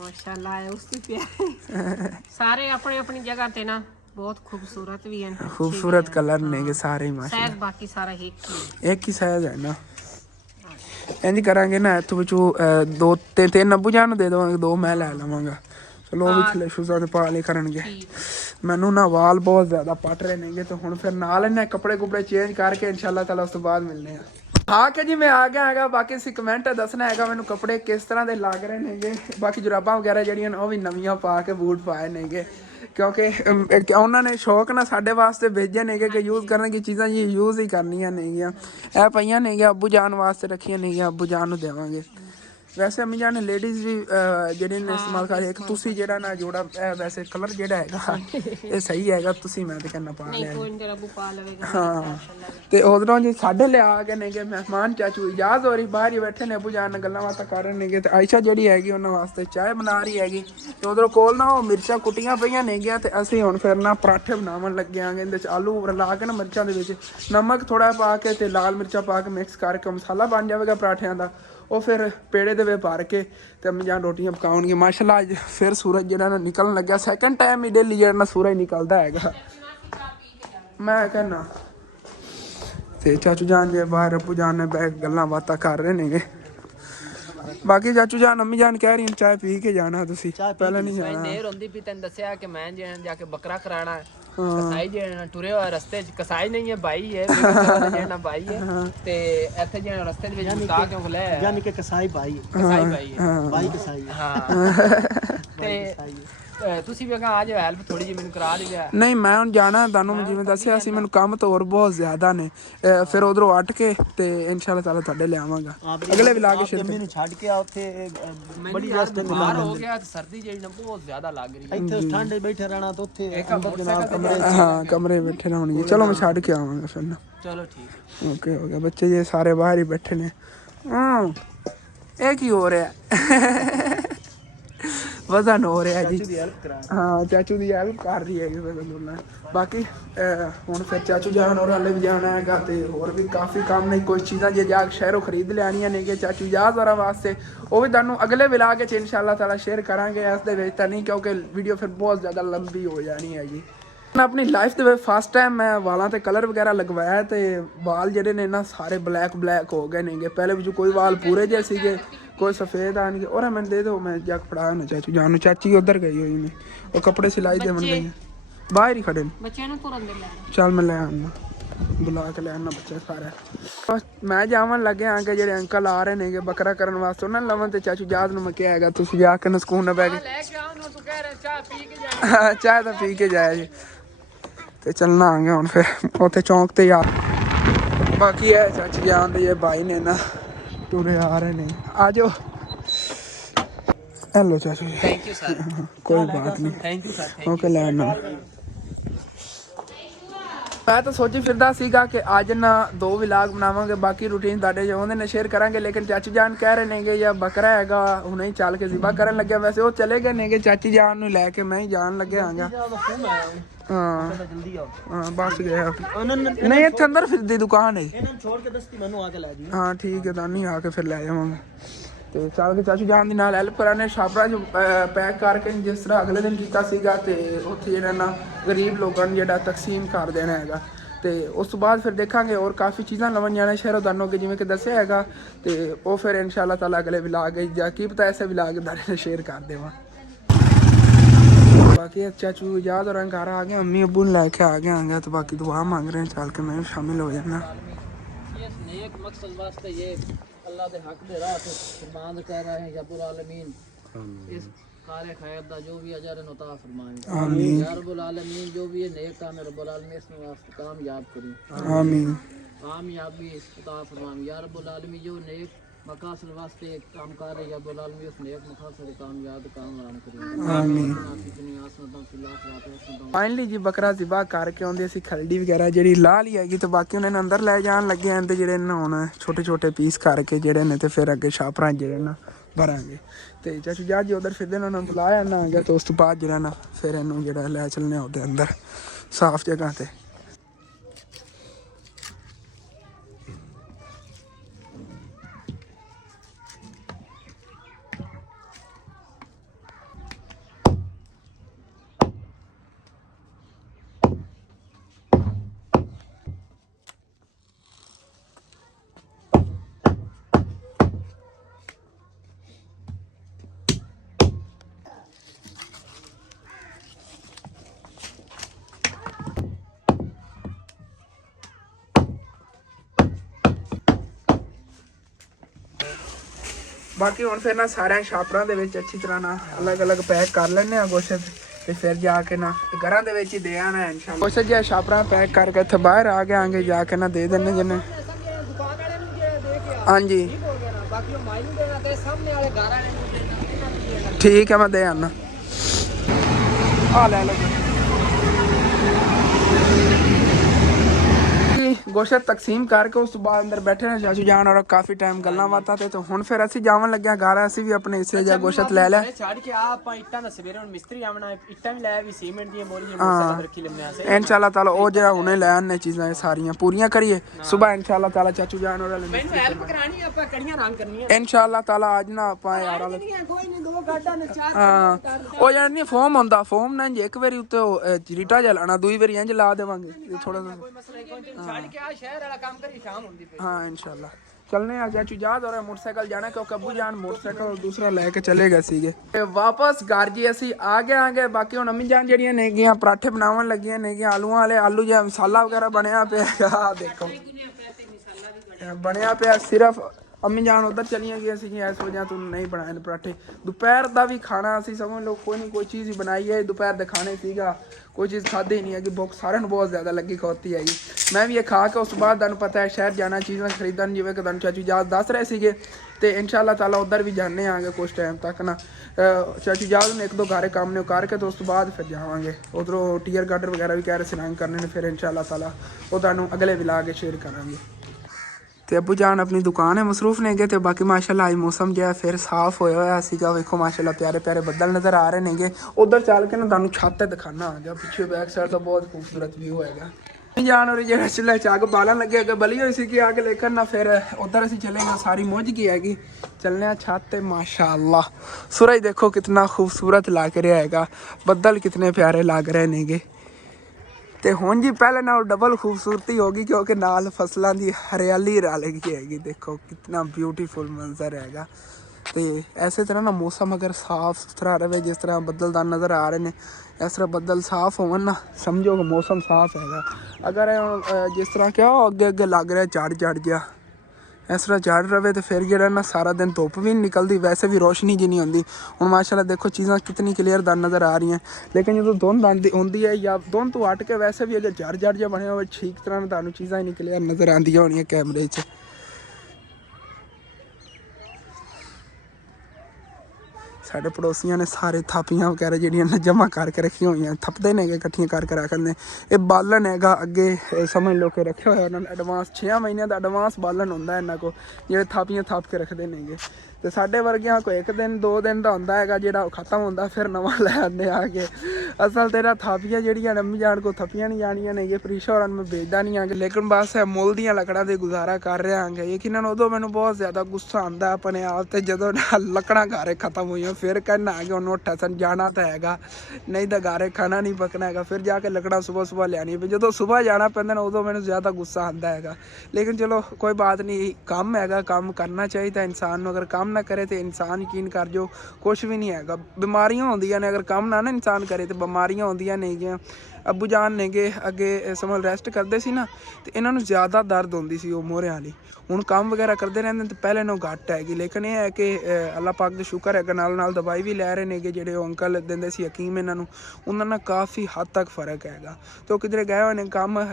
ਮਾਸ਼ਾਅੱਲਾ ਹੈ ਉਸ ਤੋਂ ਪਿਆਰੇ ਸਾਰੇ ਆਪਣੀ ਆਪਣੀ ਜਗ੍ਹਾ ਤੇ ਨਾ ਬਹੁਤ ਖੂਬਸੂਰਤ ਵੀ ਹਨ खूबसूरत कलर नेगे सारे ही माशाल्लाह ਸਾਈਜ਼ ਬਾਕੀ ਸਾਰਾ ਇੱਕ एक ही साइज है ना ਇੰਜ ਕਰਾਂਗੇ ਨਾ ਇੱਥੋਂ ਵਿੱਚੋਂ ਦੋ ਤਿੰਨ ਅੱਬੂ ਜਾਨ ਨੂੰ ਦੇ ਦੇਵਾਂਗੇ 2 ਮੈਂ ਲੈ ਲਵਾਂਗਾ ਚਲੋ ਉਹ ਵੀ ਥਲੇ ਸ਼ੂਜ਼ਾਂ ਦੇ ਪਾ ਲਈ ਕਰਨਗੇ ਮੈਨੂੰ ਨਾ ਵਾਲ ਬਹੁਤ ਜ਼ਿਆਦਾ ਪਟ ਰਹੇ ਨੇਗੇ ਤੇ ਹੁਣ ਫਿਰ ਨਾਲ ਇਹਨੇ ਕੱਪੜੇ ਕੁਪੜੇ ਚੇਂਜ ਕਰਕੇ ਇਨਸ਼ਾਅੱਲਾ ਤਾਲਾ ਉਸ ਤੋਂ ਬਾਅਦ ਮਿਲਨੇ ਆ ਹਾਂ ਕਿ ਜੀ ਮੈਂ ਆ ਗਿਆ ਹੈਗਾ ਬਾਕੀ ਤੁਸੀਂ ਕਮੈਂਟ ਦੱਸਣਾ ਹੈਗਾ ਮੈਨੂੰ ਕੱਪੜੇ ਕਿਸ ਤਰ੍ਹਾਂ ਦੇ ਲੱਗ ਰਹੇ ਨੇਗੇ ਬਾਕੀ ਜੁਰਾਬਾਂ ਵਗੈਰਾ ਜਿਹੜੀਆਂ ਉਹ ਵੀ ਨਵੀਆਂ ਪਾ ਕੇ ਬੂਟ ਪਾਏ ਨੇਗੇ ਕਿਉਂਕਿ ਉਹਨਾਂ ਨੇ ਸ਼ੌਕ ਨਾ ਸਾਡੇ ਵਾਸਤੇ ਭੇਜੇ ਨੇਗੇ ਕਿ ਯੂਜ਼ ਕਰਨ ਦੀ ਚੀਜ਼ਾਂ ਜੀ ਯੂਜ਼ ਹੀ ਕਰਨੀਆਂ ਨੇਗੀਆਂ ਇਹ ਪਈਆਂ ਨੇਗੀਆਂ ਅੱਬੂ ਜਾਨ ਵਾਸਤੇ ਰੱਖੀਆਂ ਨੇਗੀਆਂ ਅੱਬੂ ਜਾਨ ਨੂੰ ਦੇਵਾਂਗੇ ਵੈਸੇ ਅੰਮੀ ਜਾਨ ਲੇਡੀਜ਼ ਵੀ ਜਿਹੜੇ ਨੇ ਇਸਤੇਮਾਲ ਕਰ ਇੱਕ ਤੁਸੀਂ ਜਿਹੜਾ ਨਾ ਜੋੜਾ ਵੈਸੇ ਕਲਰ ਜਿਹੜਾ ਹੈਗਾ ਇਹ ਸਹੀ ਹੈਗਾ ਤੁਸੀਂ ਮੈਂ ਤੇ ਕਹਿੰਦਾ ਪਾ ਲਿਆ ਹਾਂ ਤੇ ਉਧਰੋਂ ਜੀ ਸਾਡੇ ਲਿਆ ਕੇ ਨੇਗੇ ਮਹਿਮਾਨ ਚਾਚੂ ਇਜਾਜ਼ ਹੋ ਰਹੀ ਬਾਹਰ ਹੀ ਬੈਠੇ ਨੇ ਅੱਬੂ ਜਾਨ ਨਾਲ ਗੱਲਾਂ ਬਾਤਾਂ ਕਰ ਰਹੇ ਨੇਗੇ ਤੇ ਆਇਸ਼ਾ ਜਿਹੜੀ ਹੈਗੀ ਉਹਨਾਂ ਵਾਸਤੇ ਚਾਹ ਬਣਾ ਰਹੀ ਹੈਗੀ ਤੇ ਉਧਰੋਂ ਕੋਲ ਨਾ ਉਹ ਮਿਰਚਾਂ ਕੁੱਟੀਆਂ ਪਈਆਂ ਨੇਗੀਆਂ ਤੇ ਅਸੀਂ ਹੁਣ ਫਿਰ ਨਾ ਪਰਾਠੇ ਬਣਾਉਣ ਲੱਗੇ ਆਂਗੇ ਇਹਦੇ ਚ ਆਲੂ ਰਲਾ ਕੇ ਨਾ ਮਿਰਚਾਂ ਦੇ ਵਿੱਚ ਨਮਕ ਥੋੜਾ ਪਾ ਕੇ ਤੇ ਲਾਲ ਮਿਰਚਾਂ ਪਾ ਕੇ ਮਿਕਸ ਕਰਕੇ ਮਸਾਲਾ ਬਣ ਜਾਵੇਗਾ ਪਰਾਠਿਆਂ ਦਾ ਉਹ ਫਿਰ ਪੇੜੇ ਦੇ ਵਿੱਚ ਭਰ ਕੇ ਤੇ ਅੰਮੀ ਜਾਨ ਰੋਟੀਆਂ ਪਕਾਉਣਗੇ ਮਾਸ਼ਾਅੱਲਾ ਅੱਜ ਫਿਰ ਸੂਰਜ ਜਿਹੜਾ ਨਾ ਨਿਕਲਣ ਲੱਗਿਆ ਸੈਕੰਡ ਟਾਈਮ ਹੀ ਡੇਲੀ ਜਿਹੜਾ ਨਾ ਸੂਰਜ ਨਿਕਲਦਾ ਹੈਗਾ ਮੈਂ ਕਹਿੰਦਾ ਤੇ ਚਾਚੂ ਜਾਨ ਜੇ ਬਾਹਰ ਅੱਬੂ ਜਾਨ ਨੇ ਬੈਠ ਗੱਲਾਂ ਬਾਤਾਂ ਕਰ ਰਹੇ ਨੇਗੇ ਬਾਕੀ ਚਾਚੂ ਜਾਨ ਅੰਮੀ ਜਾਨ ਕਹਿ ਰਹੀ ਚਾਹ ਪੀ ਕੇ ਜਾਣਾ ਤੁਸੀਂ ਪਹਿਲਾਂ ਨਹੀਂ ਜਾਣਾ ਦੇਰ ਹੁੰਦੀ ਵੀ ਤੈਨੂੰ ਦੱਸਿਆ ਕਿ ਮੈਂ ਜਾ ਕੇ ਬੱਕਰਾ ਕਰਾਣਾ ਕਸਾਈ ਜਿਹੜਾ ਟੁਰੇ ਹੋਇਆ ਰਸਤੇ 'ਚ ਕਸਾਈ ਨਹੀਂ ਹੈ ਬਾਈ ਹੈ ਜਿਹੜਾ ਬਾਈ ਹੈ ਤੇ ਇੱਥੇ ਜਿਹੜਾ ਰਸਤੇ ਦੇ ਵਿੱਚ ਮੁਕਾ ਕਿਉਂ ਖਲੇ ਯਾਨੀ ਕਿ ਕਸਾਈ ਬਾਈ ਹੈ ਬਾਈ ਕਸਾਈ ਹਾਂ ਤੇ ਤੁਸੀਂ ਵੀ ਕਹਾਂ ਅੱਜ ਹੈਲਪ ਥੋੜੀ ਜਿਹੀ ਮੈਨੂੰ ਕਰਾ ਦਿਓ ਨਹੀਂ ਮੈਂ ਹੁਣ ਜਾਣਾ ਤੁਹਾਨੂੰ ਜਿਵੇਂ ਦੱਸਿਆ ਸੀ ਮੈਨੂੰ ਕੰਮ ਤਾਂ ਹੋਰ ਬਹੁਤ ਜ਼ਿਆਦਾ ਨੇ ਫਿਰ ਉਧਰੋਂ ਅੱਟ ਕੇ ਤੇ ਇਨਸ਼ਾਅੱਲਾ ਤਾਲਾ ਤੁਹਾਡੇ ਲਿਆਵਾਂਗਾ ਅਗਲੇ ਵੀ ਲਾ ਕੇ ਸ਼ਿਰਕਤ ਮੈਨੂੰ ਛੱਡ ਕੇ ਆ ਉੱਥੇ ਬੜੀ ਰਸਤੇ ਬਾਹਰ ਹੋ ਗਿਆ ਤੇ ਸਰਦੀ ਜਿਹੜੀ ਨਾ ਬਹੁਤ ਜ਼ਿਆਦਾ ਲੱਗ ਰਹੀ ਹੈ ਇੱਥੇ ਠੰਡੇ ਬੈਠੇ ਰਹਿਣਾ ਤਾਂ ਉੱਥੇ ਹਾਂ ਕਮਰੇ ਬੈਠੇ ਰਹਿਣਗੇ ਚਲੋ ਮੈਂ ਛੱਡ ਕੇ ਆਵਾਂਗਾ ਫਿਰ ਨਾ ਚਲੋ ਠੀਕ ਓਕੇ ਹੋ ਗਿਆ ਬੱਚੇ ਜੇ ਸਾਰੇ ਬਾਹਰ ਹੀ ਬੈਠੇ ਨੇ ਇਹ ਕੀ ਹੋ ਰਿਹਾ ਵਜ਼ਨ ਹੋ ਰਿਹਾ ਜੀ ਹਾਂ ਚਾਚੂ ਦੀ ਹੈਲਪ ਕਰ ਰਹੀ ਹੈਗੀ ਵਜ਼ਨ ਬਾਕੀ ਹੁਣ ਫਿਰ ਚਾਚੂ ਜਾਨ ਔਰ ਹਾਲੇ ਵੀ ਜਾਣਾ ਹੈਗਾ ਤੇ ਹੋਰ ਵੀ ਕਾਫੀ ਕੰਮ ਨੇ ਕੁਝ ਚੀਜ਼ਾਂ ਜੇ ਜਾ ਕੇ ਸ਼ਹਿਰੋਂ ਖਰੀਦ ਲਿਆਣੀਆਂ ਨੇਗੇ ਚਾਚੂ ਯਾਦ ਹੋਰਾਂ ਵਾਸਤੇ ਉਹ ਵੀ ਤੁਹਾਨੂੰ ਅਗਲੇ ਵਲੌਗ 'ਚ ਇਨਸ਼ਾਅੱਲਾ ਤਾਲਾ ਸ਼ੇਅਰ ਕਰਾਂਗੇ ਇਸ ਦੇ ਵਿੱਚ ਤਾਂ ਨਹੀਂ ਕਿਉਂਕਿ ਵੀਡੀਓ ਫਿਰ ਬਹੁਤ ਜ਼ਿਆਦਾ ਲੰਬੀ ਹੋ ਜਾਣੀ ਹੈਗੀ ਮੈਂ ਆਪਣੀ ਲਾਈਫ ਦੇ ਵਿੱਚ ਫਸਟ ਟਾਈਮ ਮੈਂ ਵਾਲਾਂ ਤੇ ਕਲਰ ਵਗੈਰਾ ਲਗਵਾਇਆ ਤੇ ਵਾਲ ਜਿਹੜੇ ਨੇ ਨਾ ਸਾਰੇ ਬਲੈਕ ਹੋ ਗਏ ਨੇਗੇ ਪਹਿਲੇ ਵਿੱਚ ਕੋਈ ਵਾਲ ਪੂਰੇ ਜਿਹੇ ਸੀਗੇ ਕੋਈ ਸਫेद आने और मैं दे दो मैं जाके पढ़ा ना चाचू जान चाची उधर गई हुई ने और कपड़े सिलाई दे मन गई बाहर ही खड़े चल मैं ले आना बुला के ले आना बच्चे सारे बस मैं जावन लगे आगे जेडे अंकल आ रहे ने बकरा करने वास्ते उन्हें लवन ते चाचू जाद नु मैं क्या हैगा तुसी जाके न सुकून ना बैठ चाय तो पी के जाए जी ते चलना आगे हुन फिर ओथे चौंक ते यार बाकी है चाची जान दे ये भाई ने ना टूरे आ रहे नहीं आ जाओ हेलो चाचू थैंक यू सर कोई बात नहीं थैंक यू सर ओके लेना ਮੈਂ ਤਾਂ ਸੋਚੀ ਫਿਰਦਾ ਸੀਗਾ ਕਿ ਅੱਜ ਨਾ 2 ਵਲੌਗ ਬਣਾਵਾਂਗੇ ਬਾਕੀ ਰੂਟੀਨ ਤੁਹਾਡੇ ਜੋ ਉਹਦੇ ਨਾਲ ਸ਼ੇਅਰ ਕਰਾਂਗੇ ਲੇਕਿਨ ਚਾਚੂ ਜਾਨ ਕਹਿ ਰਹੇ ਨੇਗੇ ਜਾਂ ਬੱਕਰਾ ਹੈਗਾ ਹੁਣੇ ਹੀ ਚੱਲ ਕੇ ਜ਼ਿਬਾ ਕਰਨ ਲੱਗਿਆ ਵੈਸੇ ਉਹ ਚਲੇ ਗਏ ਨੇਗੇ ਚਾਚੀ ਜਾਨ ਨੂੰ ਲੈ ਕੇ ਮੈਂ ਹੀ ਜਾਣ ਲੱਗਿਆ ਆਂਗਾ ਹਾਂ ਜਲਦੀ ਆਓ ਹਾਂ ਬਸ ਗਿਆ ਨਹੀਂ ਇੱਥੇ ਅੰਦਰ ਫਿਰਦੀ ਦੁਕਾਨ ਹੈ ਇਹਨਾਂ ਨੂੰ ਛੋੜ ਕੇ ਦਸਤੀ ਮੈਨੂੰ ਆ ਕੇ ਲੈ ਜੀ ਹਾਂ ਠੀਕ ਹੈ ਤਾਂ ਨਹੀਂ ਆ ਕੇ ਫਿਰ ਲੈ ਜਾਵਾਂਗਾ ਤੇ ਚੱਲ ਕੇ ਚਾਚੂ ਜਾਨ ਦੇ ਨਾਲ ਹੈਲਪ ਕਰਾਣੇ ਛਾਪਰਾ ਜੋ ਪੈਕ ਕਰਕੇ ਜਿਸ ਤਰ੍ਹਾਂ ਅਗਲੇ ਦਿਨ ਕੀਤਾ ਸੀਗਾ ਤੇ ਉੱਥੇ ਜਿਹੜਾ ਨਾ ਗਰੀਬ ਲੋਕਾਂ ਨੂੰ ਜਿਹੜਾ ਤਕਸੀਮ ਕਰ ਦੇਣਾ ਹੈਗਾ ਤੇ ਉਸ ਤੋਂ ਬਾਅਦ ਫਿਰ ਦੇਖਾਂਗੇ ਹੋਰ ਕਾਫੀ ਚੀਜ਼ਾਂ ਲਵਣ ਜਾਣਾ ਸ਼ਹਿਰੋਂ ਦਾਨੋਂ ਕੇ ਜਿਵੇਂ ਕਿ ਦੱਸਿਆ ਹੈਗਾ ਤੇ ਉਹ ਫਿਰ ਇਨਸ਼ਾਅੱਲਾ ਤਾਲਾ ਅਗਲੇ ਵਲੌਗ ਜਾਂ ਕੀ ਪਤਾ ਐਸੇ ਵਲੌਗ ਤੁਹਾਡੇ ਨਾਲ ਸ਼ੇਅਰ ਕਰ ਦੇਵਾਂ बाकी चाचू याद और घर आ गए अम्मी अब्बू ने लेके आ गए आएंगे तो बाकी दुआ मांग रहे हैं चल के मैं शामिल हो जाना ये नेक मकसद वास्ते ये अल्लाह के हक दे राह ते फरमान कह रहे हैं या रब्बुल आलमीन इस कार्य खैर दा जो भी अजर अता फरमाए आमीन या रब्बुल आलमीन जो भी ये नेक काम है रब्बुल आलमीन इसमें वास्ते कामयाब करें आमीन कामयाबी अता फरमाए या रब्बुल आलमीन जो नेक मकासद वास्ते काम कर रही है बोलाल में उसने एक मकासद कामयाब काम आराम करें ਆਮੀਨ। दुनिया सुनता फिल्ला सुनता ਫਾਈਨਲੀ ਜੀ ਬੱਕਰਾ ਜ਼ਿਬਾ ਕਰਕੇ ਆਉਂਦੇ ਅਸੀਂ ਖਲਡੀ ਵਗੈਰਾ ਜਿਹੜੀ ਲਾਹ ਲਈ ਹੈਗੀ ਤੇ ਬਾਕੀ ਉਹਨਾਂ ਨੇ ਅੰਦਰ ਲੈ ਜਾਣ ਲੱਗੇ ਆਂ ਤੇ ਜਿਹੜੇ ਨਾ ਹੁਣ ਛੋਟੇ ਛੋਟੇ ਪੀਸ ਕਰਕੇ ਜਿਹੜੇ ਨੇ ਤੇ ਫਿਰ ਅੱਗੇ ਛਾਪਰਾਂ ਜਿਹੜੇ ਨਾ ਭਰਾਂਗੇ ਤੇ ਚਾਚੂ ਜਾ ਜੀ ਉਧਰ ਫਿਰਦੇ ਨੇ ਉਹਨਾਂ ਨੂੰ ਬੁਲਾਇਆ ਨਾ ਗਿਆ ਤੇ ਉਸ ਤੋਂ ਬਾਅਦ ਜਿਹੜਾ ਨਾ ਫਿਰ ਇਹਨੂੰ ਜਿਹੜਾ ਲੈ ਚੱਲਨੇ ਉਹਦੇ ਅੰਦਰ ਸਾਫ਼ ਜਗ੍ਹਾ ਤੇ। ਬਾਕੀ ਹੁਣ ਫਿਰ ਨਾ ਸਾਰਿਆਂ ਛਾਪਰਾਂ ਦੇ ਵਿੱਚ ਅੱਛੀ ਤਰ੍ਹਾਂ ਨਾਲ ਅਲੱਗ-ਅਲੱਗ ਪੈਕ ਕਰ ਲੈਣੇ ਆ ਗੋਸ਼ਤ ਤੇ ਫਿਰ ਜਾ ਕੇ ਨਾ ਘਰਾਂ ਦੇ ਵਿੱਚ ਹੀ ਦੇ ਆਣਾ ਇਨਸ਼ਾਅੱਲਾ। ਗੋਸ਼ਤ ਜਿਹਾ ਛਾਪਰਾਂ ਪੈਕ ਕਰਕੇ ਇੱਥੇ ਬਾਹਰ ਆ ਕੇ ਆਂਗੇ ਜਾ ਕੇ ਨਾ ਦੇ ਦੇਣੇ ਜਿੰਨੇ ਦੁਕਾਨ ਵਾਲੇ ਨੂੰ ਜਿਹੜਾ ਦੇ ਕੇ ਹਾਂਜੀ ਠੀਕ ਹੋ ਗਿਆ ਨਾ ਬਾਕੀ ਉਹ ਮਾਈ ਨੂੰ ਦੇਣਾ ਤੇ ਸਾਹਮਣੇ ਵਾਲੇ ਘਰ ਵਾਲੇ ਨੂੰ ਦੇਣਾ ਇਹਨਾਂ ਨੂੰ ਦੇਣਾ। ਠੀਕ ਹੈ ਮੈਂ ਦੇ ਆਣਾ ਆ ਲੈ ਲਓ ਗੋਸ਼ਤ ਤਕਸੀਮ ਕਰਕੇ ਉਸ ਤੋਂ ਬਾਅਦ ਅੰਦਰ ਬੈਠੇ ਨੇ ਚਾਚੂ ਜਾਨ ਔਰ ਕਾਫੀ ਟਾਈਮ ਗੱਲਾਂ ਬਾਤਾਂ ਤੇ ਹੁਣ ਫਿਰ ਅਸੀਂ ਜਾਵਣ ਲੱਗਿਆ ਘਰ ਅਸੀਂ ਵੀ ਆਪਣੇ ਹਿੱਸੇ ਜਾਂ ਗੋਸ਼ਤ ਲੈ ਲਿਆ ਛੱਡ ਕੇ ਆ ਆਪਾਂ ਇੱਟਾਂ ਦਾ ਸਵੇਰੇ ਹੁਣ ਮਿਸਤਰੀ ਆਵਣਾ ਇੱਟਾਂ ਵੀ ਲੈ ਵੀ ਸੀਮੈਂਟ ਦੀਆਂ ਬੋਰੀਆਂ ਮੋਟਰਸਾਈਕਲ ਰੱਖੀ ਲੈਂਦੇ ਆ ਸੇ ਇਨਸ਼ਾਅੱਲਾ ਤਾਲਾ ਉਹ ਜਿਹੜਾ ਹੁਣੇ ਲੈ ਆਨੇ ਚੀਜ਼ਾਂ ਇਹ ਸਾਰੀਆਂ ਪੂਰੀਆਂ ਕਰੀਏ ਸਵੇਰ ਇਨਸ਼ਾਅੱਲਾ ਤਾਲਾ ਚਾਚੂ ਜਾਨ ਔਰ ਮੈਨੂੰ ਹੈਲਪ ਕਰਾਣੀ ਆਪਾਂ ਕੜੀਆਂ ਰੰਗ ਕਰਨੀਆਂ ਇਨਸ਼ਾਅੱਲਾ ਤਾਲਾ ਅੱਜ ਨਾ ਆਪਾਂ ਯਾਰ ਵਾਲੇ ਕੋਈ ਨਹੀਂ ਦੋ ਗਾਡਾਂ ਨੇ ਚਾਰ ਹਾਂ ਉਹ ਯਾਰ ਨਹੀਂ ਫੋਮ ਹੁੰਦਾ ਫੋਮ ਨਾਲ ਇੱਕ ਵਾਰੀ ਉੱਤੇ ਰੀਟਾ ਜਿਹਾ ਲਾਣਾ ਦੂਈ ਵਾਰੀ ਇੰਜ ਲਾ ਦੇਵਾਂਗੇ ਥੋੜਾ ਕੋਈ ਮਸਲਾ ਕੋਈ ਛੱਡ ਕੇ ਆ ਸ਼ਹਿਰ ਵਾਲਾ ਕੰਮ ਕਰੀ ਸ਼ਾਮ ਹੁੰਦੀ ਪਈ हाँ इंशाल्लाह चलने आ चाचू याद हो रहा है मोटरसाइकिल जाना क्योंकि अबू जान मोटरसाइकिल दूसरा लेके चले गए सीगे ते वापस घर जी ਅਸੀਂ ਆ ਗਏ ਬਾਕੀ ਹੁਣ ਅੰਮੀ ਜਾਨ ਜਿਹੜੀਆਂ ਨੇਗੀਆਂ ਪਰਾਠੇ ਬਣਾਉਣ ਲੱਗੀਆਂ ਨੇਗੀਆਂ ਆਲੂਆਂ ਵਾਲੇ ਆਲੂ ਜਿਹਾ ਮਸਾਲਾ ਵਗੈਰਾ ਬਣਿਆ ਪਿਆ ਆ ਦੇਖੋ ਬਣਿਆ ਪਿਆ ਸਿਰਫ ਅੰਮੀ ਜਾਨ ਉਧਰ ਚਲੀਆਂ ਗਈਆਂ ਸੀਗੀਆਂ ਇਸ ਵਜ੍ਹਾ ਤੋਂ ਨਹੀਂ ਬਣਾਏ ਨੇ ਪਰਾਠੇ ਦੁਪਹਿਰ ਦਾ ਵੀ ਖਾਣਾ ਅਸੀਂ ਸਮਝ ਲਓ ਕੋਈ ਨਹੀਂ ਕੋਈ ਚੀਜ਼ ਹੀ ਬਣਾਈ ਹੈ ਦੁਪਹਿਰ ਦੇ ਖਾਣੇ ਸੀਗਾ ਕੋਈ ਚੀਜ਼ ਖਾਧੀ ਹੀ ਨਹੀਂ ਹੈਗੀ ਭੁੱਖ ਸਾਰਿਆਂ ਨੂੰ ਬਹੁਤ ਜ਼ਿਆਦਾ ਲੱਗੀ ਖੋਤੀ ਹੈਗੀ ਮੈਂ ਵੀ ਇਹ ਖਾ ਕੇ ਉਸ ਤੋਂ ਬਾਅਦ ਤੁਹਾਨੂੰ ਪਤਾ ਹੈ ਸ਼ਹਿਰ ਜਾਣਾ ਚੀਜ਼ਾਂ ਖਰੀਦਣ ਜਿਵੇਂ ਕਿ ਤੁਹਾਨੂੰ ਚਾਚੂ ਜਾਦ ਦੱਸ ਰਹੇ ਸੀਗੇ ਤੇ ਇਨਸ਼ਾਅੱਲਾ ਤਾਲਾ ਉਧਰ ਵੀ ਜਾਣੇ ਆਂਗੇ ਕੁਝ ਟਾਈਮ ਤੱਕ ਨਾ ਚਾਚੂ ਜਾਦ ਨੇ ਇੱਕ ਦੋ ਘਾਰੇ ਕੰਮ ਨੇ ਕਰਕੇ ਤੇ ਉਸ ਤੋਂ ਬਾਅਦ ਫਿਰ ਜਾਵਾਂਗੇ ਉਧਰੋਂ ਟੀਅਰ ਗਾਰਡਰ ਵਗੈਰਾ ਵੀ ਕਹਿ ਰਹੇ ਸੀ ਰੰਗ ਕਰਨੇ ਨੇ ਫਿਰ ਇਨਸ਼ਾਅੱਲਾ ਤਾਲਾ ਉਹ ਤੁਹਾਨੂੰ ਅਗਲੇ ਵਿਲਾਗ ਕੇ ਸ਼ੇਅਰ ਕਰਾਂਗੇ ਤੇ ਅੱਬੂ ਜਾਨ ਆਪਣੀ ਦੁਕਾਨ ਹੈ ਮਸਰੂਫ ਨੇਗੇ ਤੇ ਬਾਕੀ ਮਾਸ਼ਾਅੱਲਾ ਅੱਜ ਮੌਸਮ ਜਿਹਾ ਫਿਰ ਸਾਫ਼ ਹੋਇਆ ਸੀਗਾ ਵੇਖੋ ਮਾਸ਼ਾਅੱਲਾ ਪਿਆਰੇ ਪਿਆਰੇ ਬੱਦਲ ਨਜ਼ਰ ਆ ਰਹੇ ਨੇਗੇ ਉਧਰ ਚੱਲ ਕੇ ਨਾ ਤੁਹਾਨੂੰ ਛੱਤ ਤੇ ਦਿਖਾਣਾ ਆ ਗਿਆ ਪਿੱਛੇ ਬੈਕ ਸਾਈਡ ਦਾ ਬਹੁਤ ਖੂਬਸੂਰਤ ਵਿਊ ਹੋਏਗਾ ਜਾਨ ਔਰ ਜਿਹੜਾ ਚੁੱਲ੍ਹੇ ਚ ਅੱਗ ਬਾਲਣ ਲੱਗੇ ਅੱਗੇ ਬਲੀ ਹੋਈ ਸੀ ਕਿ ਅੱਗ ਲੇਕਰ ਨਾ ਫਿਰ ਉਧਰ ਅਸੀਂ ਚलेंगे ਸਾਰੀ ਮੁੱਝ ਗਈ ਹੈਗੀ चलने आ छत पे माशाअल्लाह सूरज देखो कितना खूबसूरत लग रहा हैगा ਬੱਦਲ कितने प्यारे लग रहे नेगे ਤੇ ਹੁਣ ਜੀ ਪਹਿਲੇ ਨਾਲ ਡਬਲ ਖੂਬਸੂਰਤੀ ਹੋ ਗਈ ਕਿਉਂਕਿ ਨਾਲ ਫਸਲਾਂ ਦੀ ਹਰਿਆਲੀ ਰਲ ਗਈ ਹੈਗੀ ਦੇਖੋ ਕਿੰਨਾ ਬਿਊਟੀਫੁਲ ਮੰਜ਼ਰ ਹੈਗਾ ਤੇ ਐਸੇ ਤਰ੍ਹਾਂ ਨਾ ਮੌਸਮ ਅਗਰ ਸਾਫ਼ ਸੁਥਰਾ ਰਹੇ ਜਿਸ ਤਰ੍ਹਾਂ ਬੱਦਲਦਾਰ ਨਜ਼ਰ ਆ ਰਹੇ ਨੇ ਇਸ ਤਰ੍ਹਾਂ ਬੱਦਲ ਸਾਫ਼ ਹੋਣ ਨਾ ਸਮਝੋ ਕਿ ਮੌਸਮ ਸਾਫ਼ ਹੈਗਾ ਅਗਰ ਜਿਸ ਤਰ੍ਹਾਂ ਕਿ ਉਹ ਅੱਗੇ ਅੱਗੇ ਲੱਗ ਰਿਹਾ ਝੜ ਜਿਹਾ ਇਸ ਤਰ੍ਹਾਂ ਝੜ ਰਵੇ ਤੇ ਫਿਰ ਜਿਹੜਾ ਨਾ ਸਾਰਾ ਦਿਨ ਧੁੱਪ ਵੀ ਨਹੀਂ ਨਿਕਲਦੀ ਵੈਸੇ ਵੀ ਰੋਸ਼ਨੀ ਜੀ ਨਹੀਂ ਹੁੰਦੀ ਹੁਣ ਮਾਸ਼ਾਅੱਲਾ ਦੇਖੋ ਚੀਜ਼ਾਂ ਕਿਤਨੀ ਕਲੀਅਰ ਦਾ ਨਜ਼ਰ ਆ ਰਹੀਆਂ ਲੇਕਿਨ ਜਦੋਂ ਧੁੰਦ ਹੁੰਦੀ ਹੈ ਜਾਂ ਧੁੰਦ ਤੋਂ ਹਟ ਕੇ ਵੈਸੇ ਵੀ ਅਗਰ ਝੜ ਜਿਹਾ ਬਣਿਆ ਹੋਵੇ ਠੀਕ ਤਰ੍ਹਾਂ ਤੁਹਾਨੂੰ ਚੀਜ਼ਾਂ ਹੀ ਨਹੀਂ ਕਲੀਅਰ ਨਜ਼ਰ ਆਉਂਦੀਆਂ ਹੋਣੀਆਂ ਕੈਮਰੇ 'ਚ ਸਾਡੇ ਪੜੋਸੀਆਂ ਨੇ ਸਾਰੇ ਥਾਪੀਆਂ ਵਗੈਰਾ ਜਿਹੜੀਆਂ ਨੇ ਜਮ੍ਹਾਂ ਕਰਕੇ ਰੱਖੀਆਂ ਹੋਈਆਂ ਥੱਪਦੇ ਨੇਗੇ ਇਕੱਠੀਆਂ ਕਰਕੇ ਰੱਖਦੇ ਇਹ ਬਾਲਣ ਹੈਗਾ ਅੱਗੇ ਸਮਝ ਲਓ ਕਿ ਰੱਖਿਆ ਹੋਇਆ ਉਹਨਾਂ ਨੇ ਐਡਵਾਂਸ 6 ਮਹੀਨਿਆਂ ਦਾ ਐਡਵਾਂਸ ਬਾਲਣ ਹੁੰਦਾ ਇਹਨਾਂ ਕੋਲ ਜਿਹੜੇ ਥਾਪੀਆਂ ਥਾਪ ਕੇ ਰੱਖਦੇ ਨੇਗੇ ਤੇ ਸਾਡੇ ਵਰਗਿਆਂ ਕੋਈ ਇੱਕ ਦਿਨ 2 ਦਿਨ ਦਾ ਹੁੰਦਾ ਹੈਗਾ ਜਿਹੜਾ ਉਹ ਖਤਮ ਹੁੰਦਾ ਫਿਰ ਨਵਾਂ ਲੈ ਆਉਂਦੇ ਆ ਕੇ ਅਸਲ ਤੇਰਾ ਥਾਪੀਆਂ ਜਿਹੜੀਆਂ ਅੰਮੀ ਜਾਨ ਕੋ ਥੱਪੀਆਂ ਨਹੀਂ ਜਾਣੀਆਂ ਨੇਗੇ ਪ੍ਰੀਸ਼ਾ ਹੋਰਾਂ ਨੂੰ ਮੈਂ ਵੇਚਦਾ ਨਹੀਂ ਆਂਗੇ ਲੇਕਿਨ ਬਸ ਮੁੱਲ ਦੀਆਂ ਲੱਕੜਾਂ ਦੇ ਗੁਜ਼ਾਰਾ ਕਰ ਰਿਹਾ ਆਂਗੇ ਯਕੀਨਨ ਉਦੋਂ ਮੈਨੂੰ ਬਹੁਤ ਜ਼ਿਆਦਾ ਗੁੱਸਾ ਆਉਂਦਾ ਆਪਣੇ ਆਪ ਤੇ ਜਦੋਂ ਲੱਕੜਾਂ ਘਾਰੇ ਖਤਮ ਹੋਈਆਂ ਫਿਰ ਕਹਿਣਾ ਆ ਕਿ ਉਹਨੂੰ ਠਸਨ ਜਾਣਾ ਤਾਂ ਹੈਗਾ ਨਹੀਂ ਤਾਂ ਘਾਰੇ ਖਾਣਾ ਨਹੀਂ ਪਕਣਾ ਹੈਗਾ ਫਿਰ ਜਾ ਕੇ ਲੱਕੜਾਂ ਸਵੇਰ ਲਿਆਉਣੀਆਂ ਪਈ ਜਦੋਂ ਸਵੇਰ ਜਾਣਾ ਪੈਂਦਾ ਨਾ ਉਦੋਂ ਮੈਨੂੰ ਜ਼ਿਆਦਾ ਗੁੱਸਾ ਆਉਂਦਾ ਹੈਗਾ ਲੇਕਿਨ ਚਲੋ ਕੋਈ ਬਾਤ ਨਹੀਂ ਕੰਮ ਹੈਗਾ ਕੰਮ ਕਰਨਾ ਚਾਹੀਦਾ ਇਨਸਾਨ ਨੂੰ ਅਗਰ ਕੰਮ ਨਾ ਕਰੇ ਤੇ ਇਨਸਾਨ ਯਕੀਨ ਕਰ ਜੋ ਕੁਛ ਵੀ ਨਹੀਂ ਹੈਗਾ ਬਿਮਾਰੀਆਂ ਹੁੰਦੀਆਂ ਨੇ ਅਗਰ ਕੰਮ ਨਾ ਇਨਸਾਨ ਕਰੇ ਤੇ ਬਿਮਾਰੀਆਂ ਹੁੰਦੀਆਂ ਨੇਗੀਆਂ ਅੱਬੂ ਜਾਨ ਨੇਗੇ ਅੱਗੇ ਸਮਝ ਰੈਸਟ ਕਰਦੇ ਸੀ ਨਾ ਤੇ ਇਹਨਾਂ ਨੂੰ ਜ਼ਿਆਦਾ ਦਰਦ ਹੁੰਦੀ ਸੀ ਉਹ ਮੋਹਰਿਆਂ ਵਾਲੀ ਹੁਣ ਕੰਮ ਵਗੈਰਾ ਕਰਦੇ ਰਹਿੰਦੇ ਤੇ ਪਹਿਲੇ ਨੂੰ ਘੱਟ ਹੈਗੀ। ਲੇਕਿਨ ਇਹ ਹੈ ਕਿ ਅੱਲਾਹ ਪਾਕ ਦਾ ਸ਼ੁਕਰ ਹੈਗਾ, ਨਾਲ ਨਾਲ ਦਵਾਈ ਵੀ ਲੈ ਰਹੇ ਨੇਗੇ ਜਿਹੜੇ ਉਹ ਅੰਕਲ ਦਿੰਦੇ ਸੀ ਹਕੀਮ ਇਹਨਾਂ ਨੂੰ, ਉਹਨਾਂ ਨਾਲ ਕਾਫੀ ਹੱਦ ਤੱਕ ਫਰਕ ਹੈਗਾ। ਤੇ ਉਹ ਕਿਧਰੇ ਗਏ ਹੋਏ ਨੇ ਕੰਮ,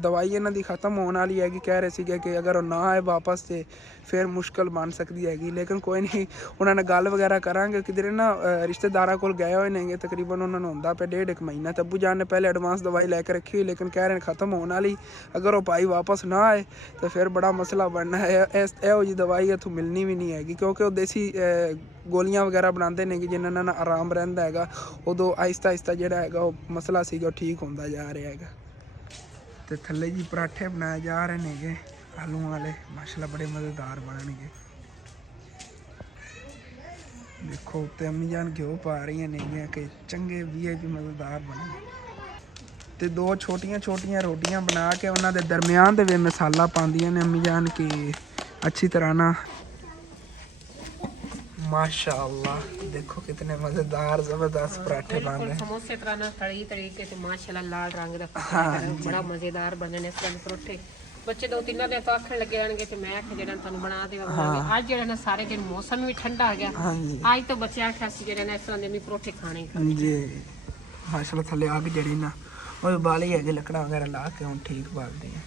ਦਵਾਈ ਇਹਨਾਂ ਦੀ ਖਤਮ ਹੋਣ ਵਾਲੀ ਹੈਗੀ। ਕਹਿ ਰਹੇ ਸੀਗੇ ਕਿ ਅਗਰ ਉਹ ਨਾ ਆਏ ਵਾਪਸ ਤੇ ਫਿਰ ਮੁਸ਼ਕਲ ਬਣ ਸਕਦੀ ਹੈਗੀ। ਲੇਕਿਨ ਕੋਈ ਨਹੀਂ, ਉਹਨਾਂ ਨਾਲ ਗੱਲ ਵਗੈਰਾ ਕਰਾਂਗੇ। ਕਿਧਰੇ ਨਾ ਰਿਸ਼ਤੇਦਾਰਾਂ ਕੋਲ ਗਏ ਹੋਏ ਨੇਗੇ, ਤਕਰੀਬਨ ਉਹਨਾਂ ਨੂੰ ਹੁੰਦਾ ਪਿਆ 1.5 ਮਹੀਨਾ। ਤੇ ਅੱਬੂ ਜਾਨ ਨੇ ਪਹਿਲੇ ਐਡਵਾਂਸ ਦਵਾਈ ਲੈ ਕੇ ਰੱਖੀ ਹੋਈ, ਲੇਕਿਨ ਕਹਿ ਰਹੇ ਨੇ ਖਤਮ ਹੋਣ ਵਾਲੀ। ਅਗਰ ਉਹ ਭਾਈ ਵਾਪਸ ਨਾ ਆਏ ਤਾਂ ਫਿਰ ਬੜਾ ਮਸਲਾ ਬਣਨਾ ਹੈ। ਇਹੋ ਜਿਹੀ ਦਵਾਈ ਇੱਥੋਂ ਮਿਲਣੀ ਵੀ ਨਹੀਂ ਹੈਗੀ, ਕਿਉਂਕਿ ਉਹ ਦੇਸੀ ਗੋਲੀਆਂ ਵਗੈਰਾ ਬਣਾਉਂਦੇ ਨੇ ਕਿ ਜਿਨ੍ਹਾਂ ਨਾਲ ਆਰਾਮ ਰਹਿੰਦਾ ਹੈਗਾ। ਉਦੋਂ ਆਹਿਸਤਾ ਆਹਿਸਤਾ ਜਿਹੜਾ ਹੈਗਾ ਉਹ ਮਸਲਾ ਸੀਗਾ ਉਹ ਠੀਕ ਹੁੰਦਾ ਜਾ ਰਿਹਾ ਹੈਗਾ। ਤੇ ਥੱਲੇ ਜੀ ਪਰਾਠੇ ਬਣਾਏ ਜਾ ਰਹੇ ਨੇਗੇ ਆਲੂਆਂ ਵਾਲੇ, ਮਾਸ਼ਾਅੱਲਾ ਬੜੇ ਮਜ਼ੇਦਾਰ ਬਣਨਗੇ। ਦੇਖੋ ਉੱਤੇ ਅੰਮੀ ਜਾਨ ਘਿਓ ਪਾ ਰਹੀਆਂ ਨੇਗੀਆਂ ਕਿ ਚੰਗੇ VIP ਮਜ਼ੇਦਾਰ ਬਣੇ। ਤੇ 2 ਛੋਟੀਆਂ ਰੋਟੀਆਂ ਬਣਾ ਕੇ ਉਹਨਾਂ ਦੇ ਦਰਮਿਆਨ ਦੇ ਵਿੱਚ ਮਸਾਲਾ ਪਾਉਂਦੀਆਂ ਨੇ ਅੰਮੀ ਜਾਨ ਕਿ ਅੱਛੀ ਤਰ੍ਹਾਂ ਨਾ। माशाअल्लाह देखो कितने मजेदार जबरदस्त पराठे बन रहे हैं। समोसे तरह ना तड़ी तरीके से माशाल्लाह लाल रंग दा बड़ा मजेदार बनने इस तरह परोठे। बच्चे 2-3 दिन तो आखण लगे रहणगे कि मैं आखे जेड़ा ਤੁਹਾਨੂੰ ਬਣਾ ਦੇਵਾਂਗੇ। ਅੱਜ ਜਿਹੜਾ ਨਾ ਸਾਰੇ ਦਿਨ ਮੌਸਮ ਵੀ ਠੰਡਾ ਆ ਗਿਆ, ਅੱਜ तो बच्चे आखे ਅਸੀਂ ਜਿਹੜੇ ਨਾ ਇਸ ਤਰ੍ਹਾਂ ਦੇ ਵੀ ਪਰੋਠੇ ਖਾਣੇ ਜੀ। ਮਾਸ਼ਾਅੱਲਾ ਥੱਲੇ ਅੱਗ ਜਿਹੜੀ ਨਾ ਉਹ ਬਾਲੀ ਹੈਗੀ, ਲੱਕੜਾਂ ਵਗੈਰਾ ਲਾ ਕੇ ਹੁਣ ਠੀਕ ਬਾਲਦੀ ਹੈ।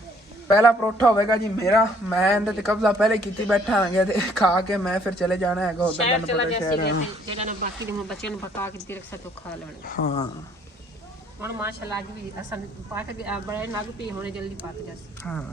ਪਹਿਲਾ ਪਰੋਠਾ ਹੋਵੇਗਾ ਜੀ ਮੇਰਾ, ਮੈਂ ਇਹਦੇ ਤੇ ਕਬਜ਼ਾ ਪਹਿਲੇ ਕੀਤੀ ਬੈਠਾ ਆਂਗੇ ਤੇ ਖਾ ਕੇ ਮੈਂ ਫਿਰ ਚਲੇ ਜਾਣਾ ਹੈਗਾ ਉਧਰ ਦਾ ਪਤਾ ਸ਼ਹਿਰ ਜਿਹੜਾ ਨਾ ਬਾਕੀ ਦੇ ਬੱਚਿਆਂ ਨੂੰ ਪਕਾ ਕੇ ਦੇ ਰੱਖਿਆ ਤੋਂ ਖਾ ਲੈਣਗੇ। ਹਾਂ ਹੁਣ ਮਾਸ਼ਾਅੱਲਾ ਅੱਜ ਵੀ ਅਸਾਂ ਪੱਕ ਗਿਆ, ਬੜੇ ਲੱਗ ਪਈ ਹੋਣੇ ਜਲਦੀ ਪੱਕ ਜਾਸੀ। ਹਾਂ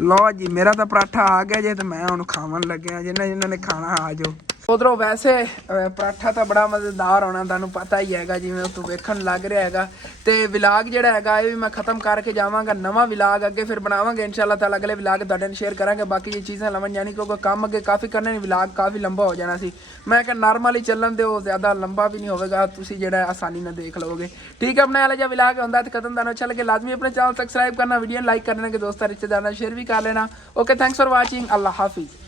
ਲਓ ਜੀ ਮੇਰਾ ਤਾਂ ਪਰਾਠਾ ਆ ਗਿਆ ਜੇ ਤੇ ਮੈਂ ਹੁਣ ਖਾਣ ਲੱਗਿਆ। ਜਿਨ੍ਹਾਂ ਨੇ ਖਾਣਾ ਆ ਜਾਓ। ਉਧਰੋਂ ਵੈਸੇ ਪਰਾਠਾ ਤਾਂ ਬੜਾ ਮਜ਼ੇਦਾਰ ਹੋਣਾ, ਤੁਹਾਨੂੰ ਪਤਾ ਹੀ ਹੈਗਾ ਜਿਵੇਂ ਉਹ ਵੇਖਣ ਲੱਗ ਰਿਹਾ ਹੈਗਾ। ਤੇ ਵਿਲਾਗ ਜਿਹੜਾ ਹੈਗਾ ਇਹ ਵੀ ਮੈਂ ਖਤਮ ਕਰਕੇ ਜਾਵਾਂਗਾ। ਨਵਾਂ ਵਿਲਾਗ ਅੱਗੇ ਫਿਰ ਬਣਾਵਾਂਗੇ ਇਨਸ਼ਾਅੱਲਾ ਤਾਲਾ। ਅਗਲੇ ਵਿਲਾਗ ਤੁਹਾਡੇ ਨਾਲ ਸ਼ੇਅਰ ਕਰਾਂਗੇ। ਬਾਕੀ ਇਹ ਚੀਜ਼ਾਂ ਲਵਣ ਜਾਣੀ ਕਿਉਂਕਿ ਕੰਮ ਅੱਗੇ ਕਾਫੀ ਕਰਨੇ ਨੇ, ਵਿਲਾਗ ਕਾਫੀ ਲੰਬਾ ਹੋ ਜਾਣਾ ਸੀ। ਮੈਂ ਕਿਹਾ ਨਾਰਮਲੀ ਚੱਲਣ ਦਿਓ, ਜ਼ਿਆਦਾ ਲੰਬਾ ਵੀ ਨਹੀਂ ਹੋਵੇਗਾ, ਤੁਸੀਂ ਜਿਹੜਾ ਆਸਾਨੀ ਨਾਲ ਦੇਖ ਲਓਗੇ। ਠੀਕ ਹੈ, ਆਪਣੇ ਵਾਲਾ ਜਿਹਾ ਵਿਲਾਗ ਹੁੰਦਾ ਤੇ ਕਦਮ ਤੁਹਾਨੂੰ ਅੱਛਾ ਲੱਗੇ ਲਾਜ਼ਮੀ ਆਪਣੇ ਚੈਨਲ ਸਬਸਕ੍ਰਾइब करना, वीडियो लाइक करने के दोस्तों रिश्तेदारों शेयर भी कर लेना। ओके, थैंक्स फॉर वाचिंग, अल्लाह हाफिज़।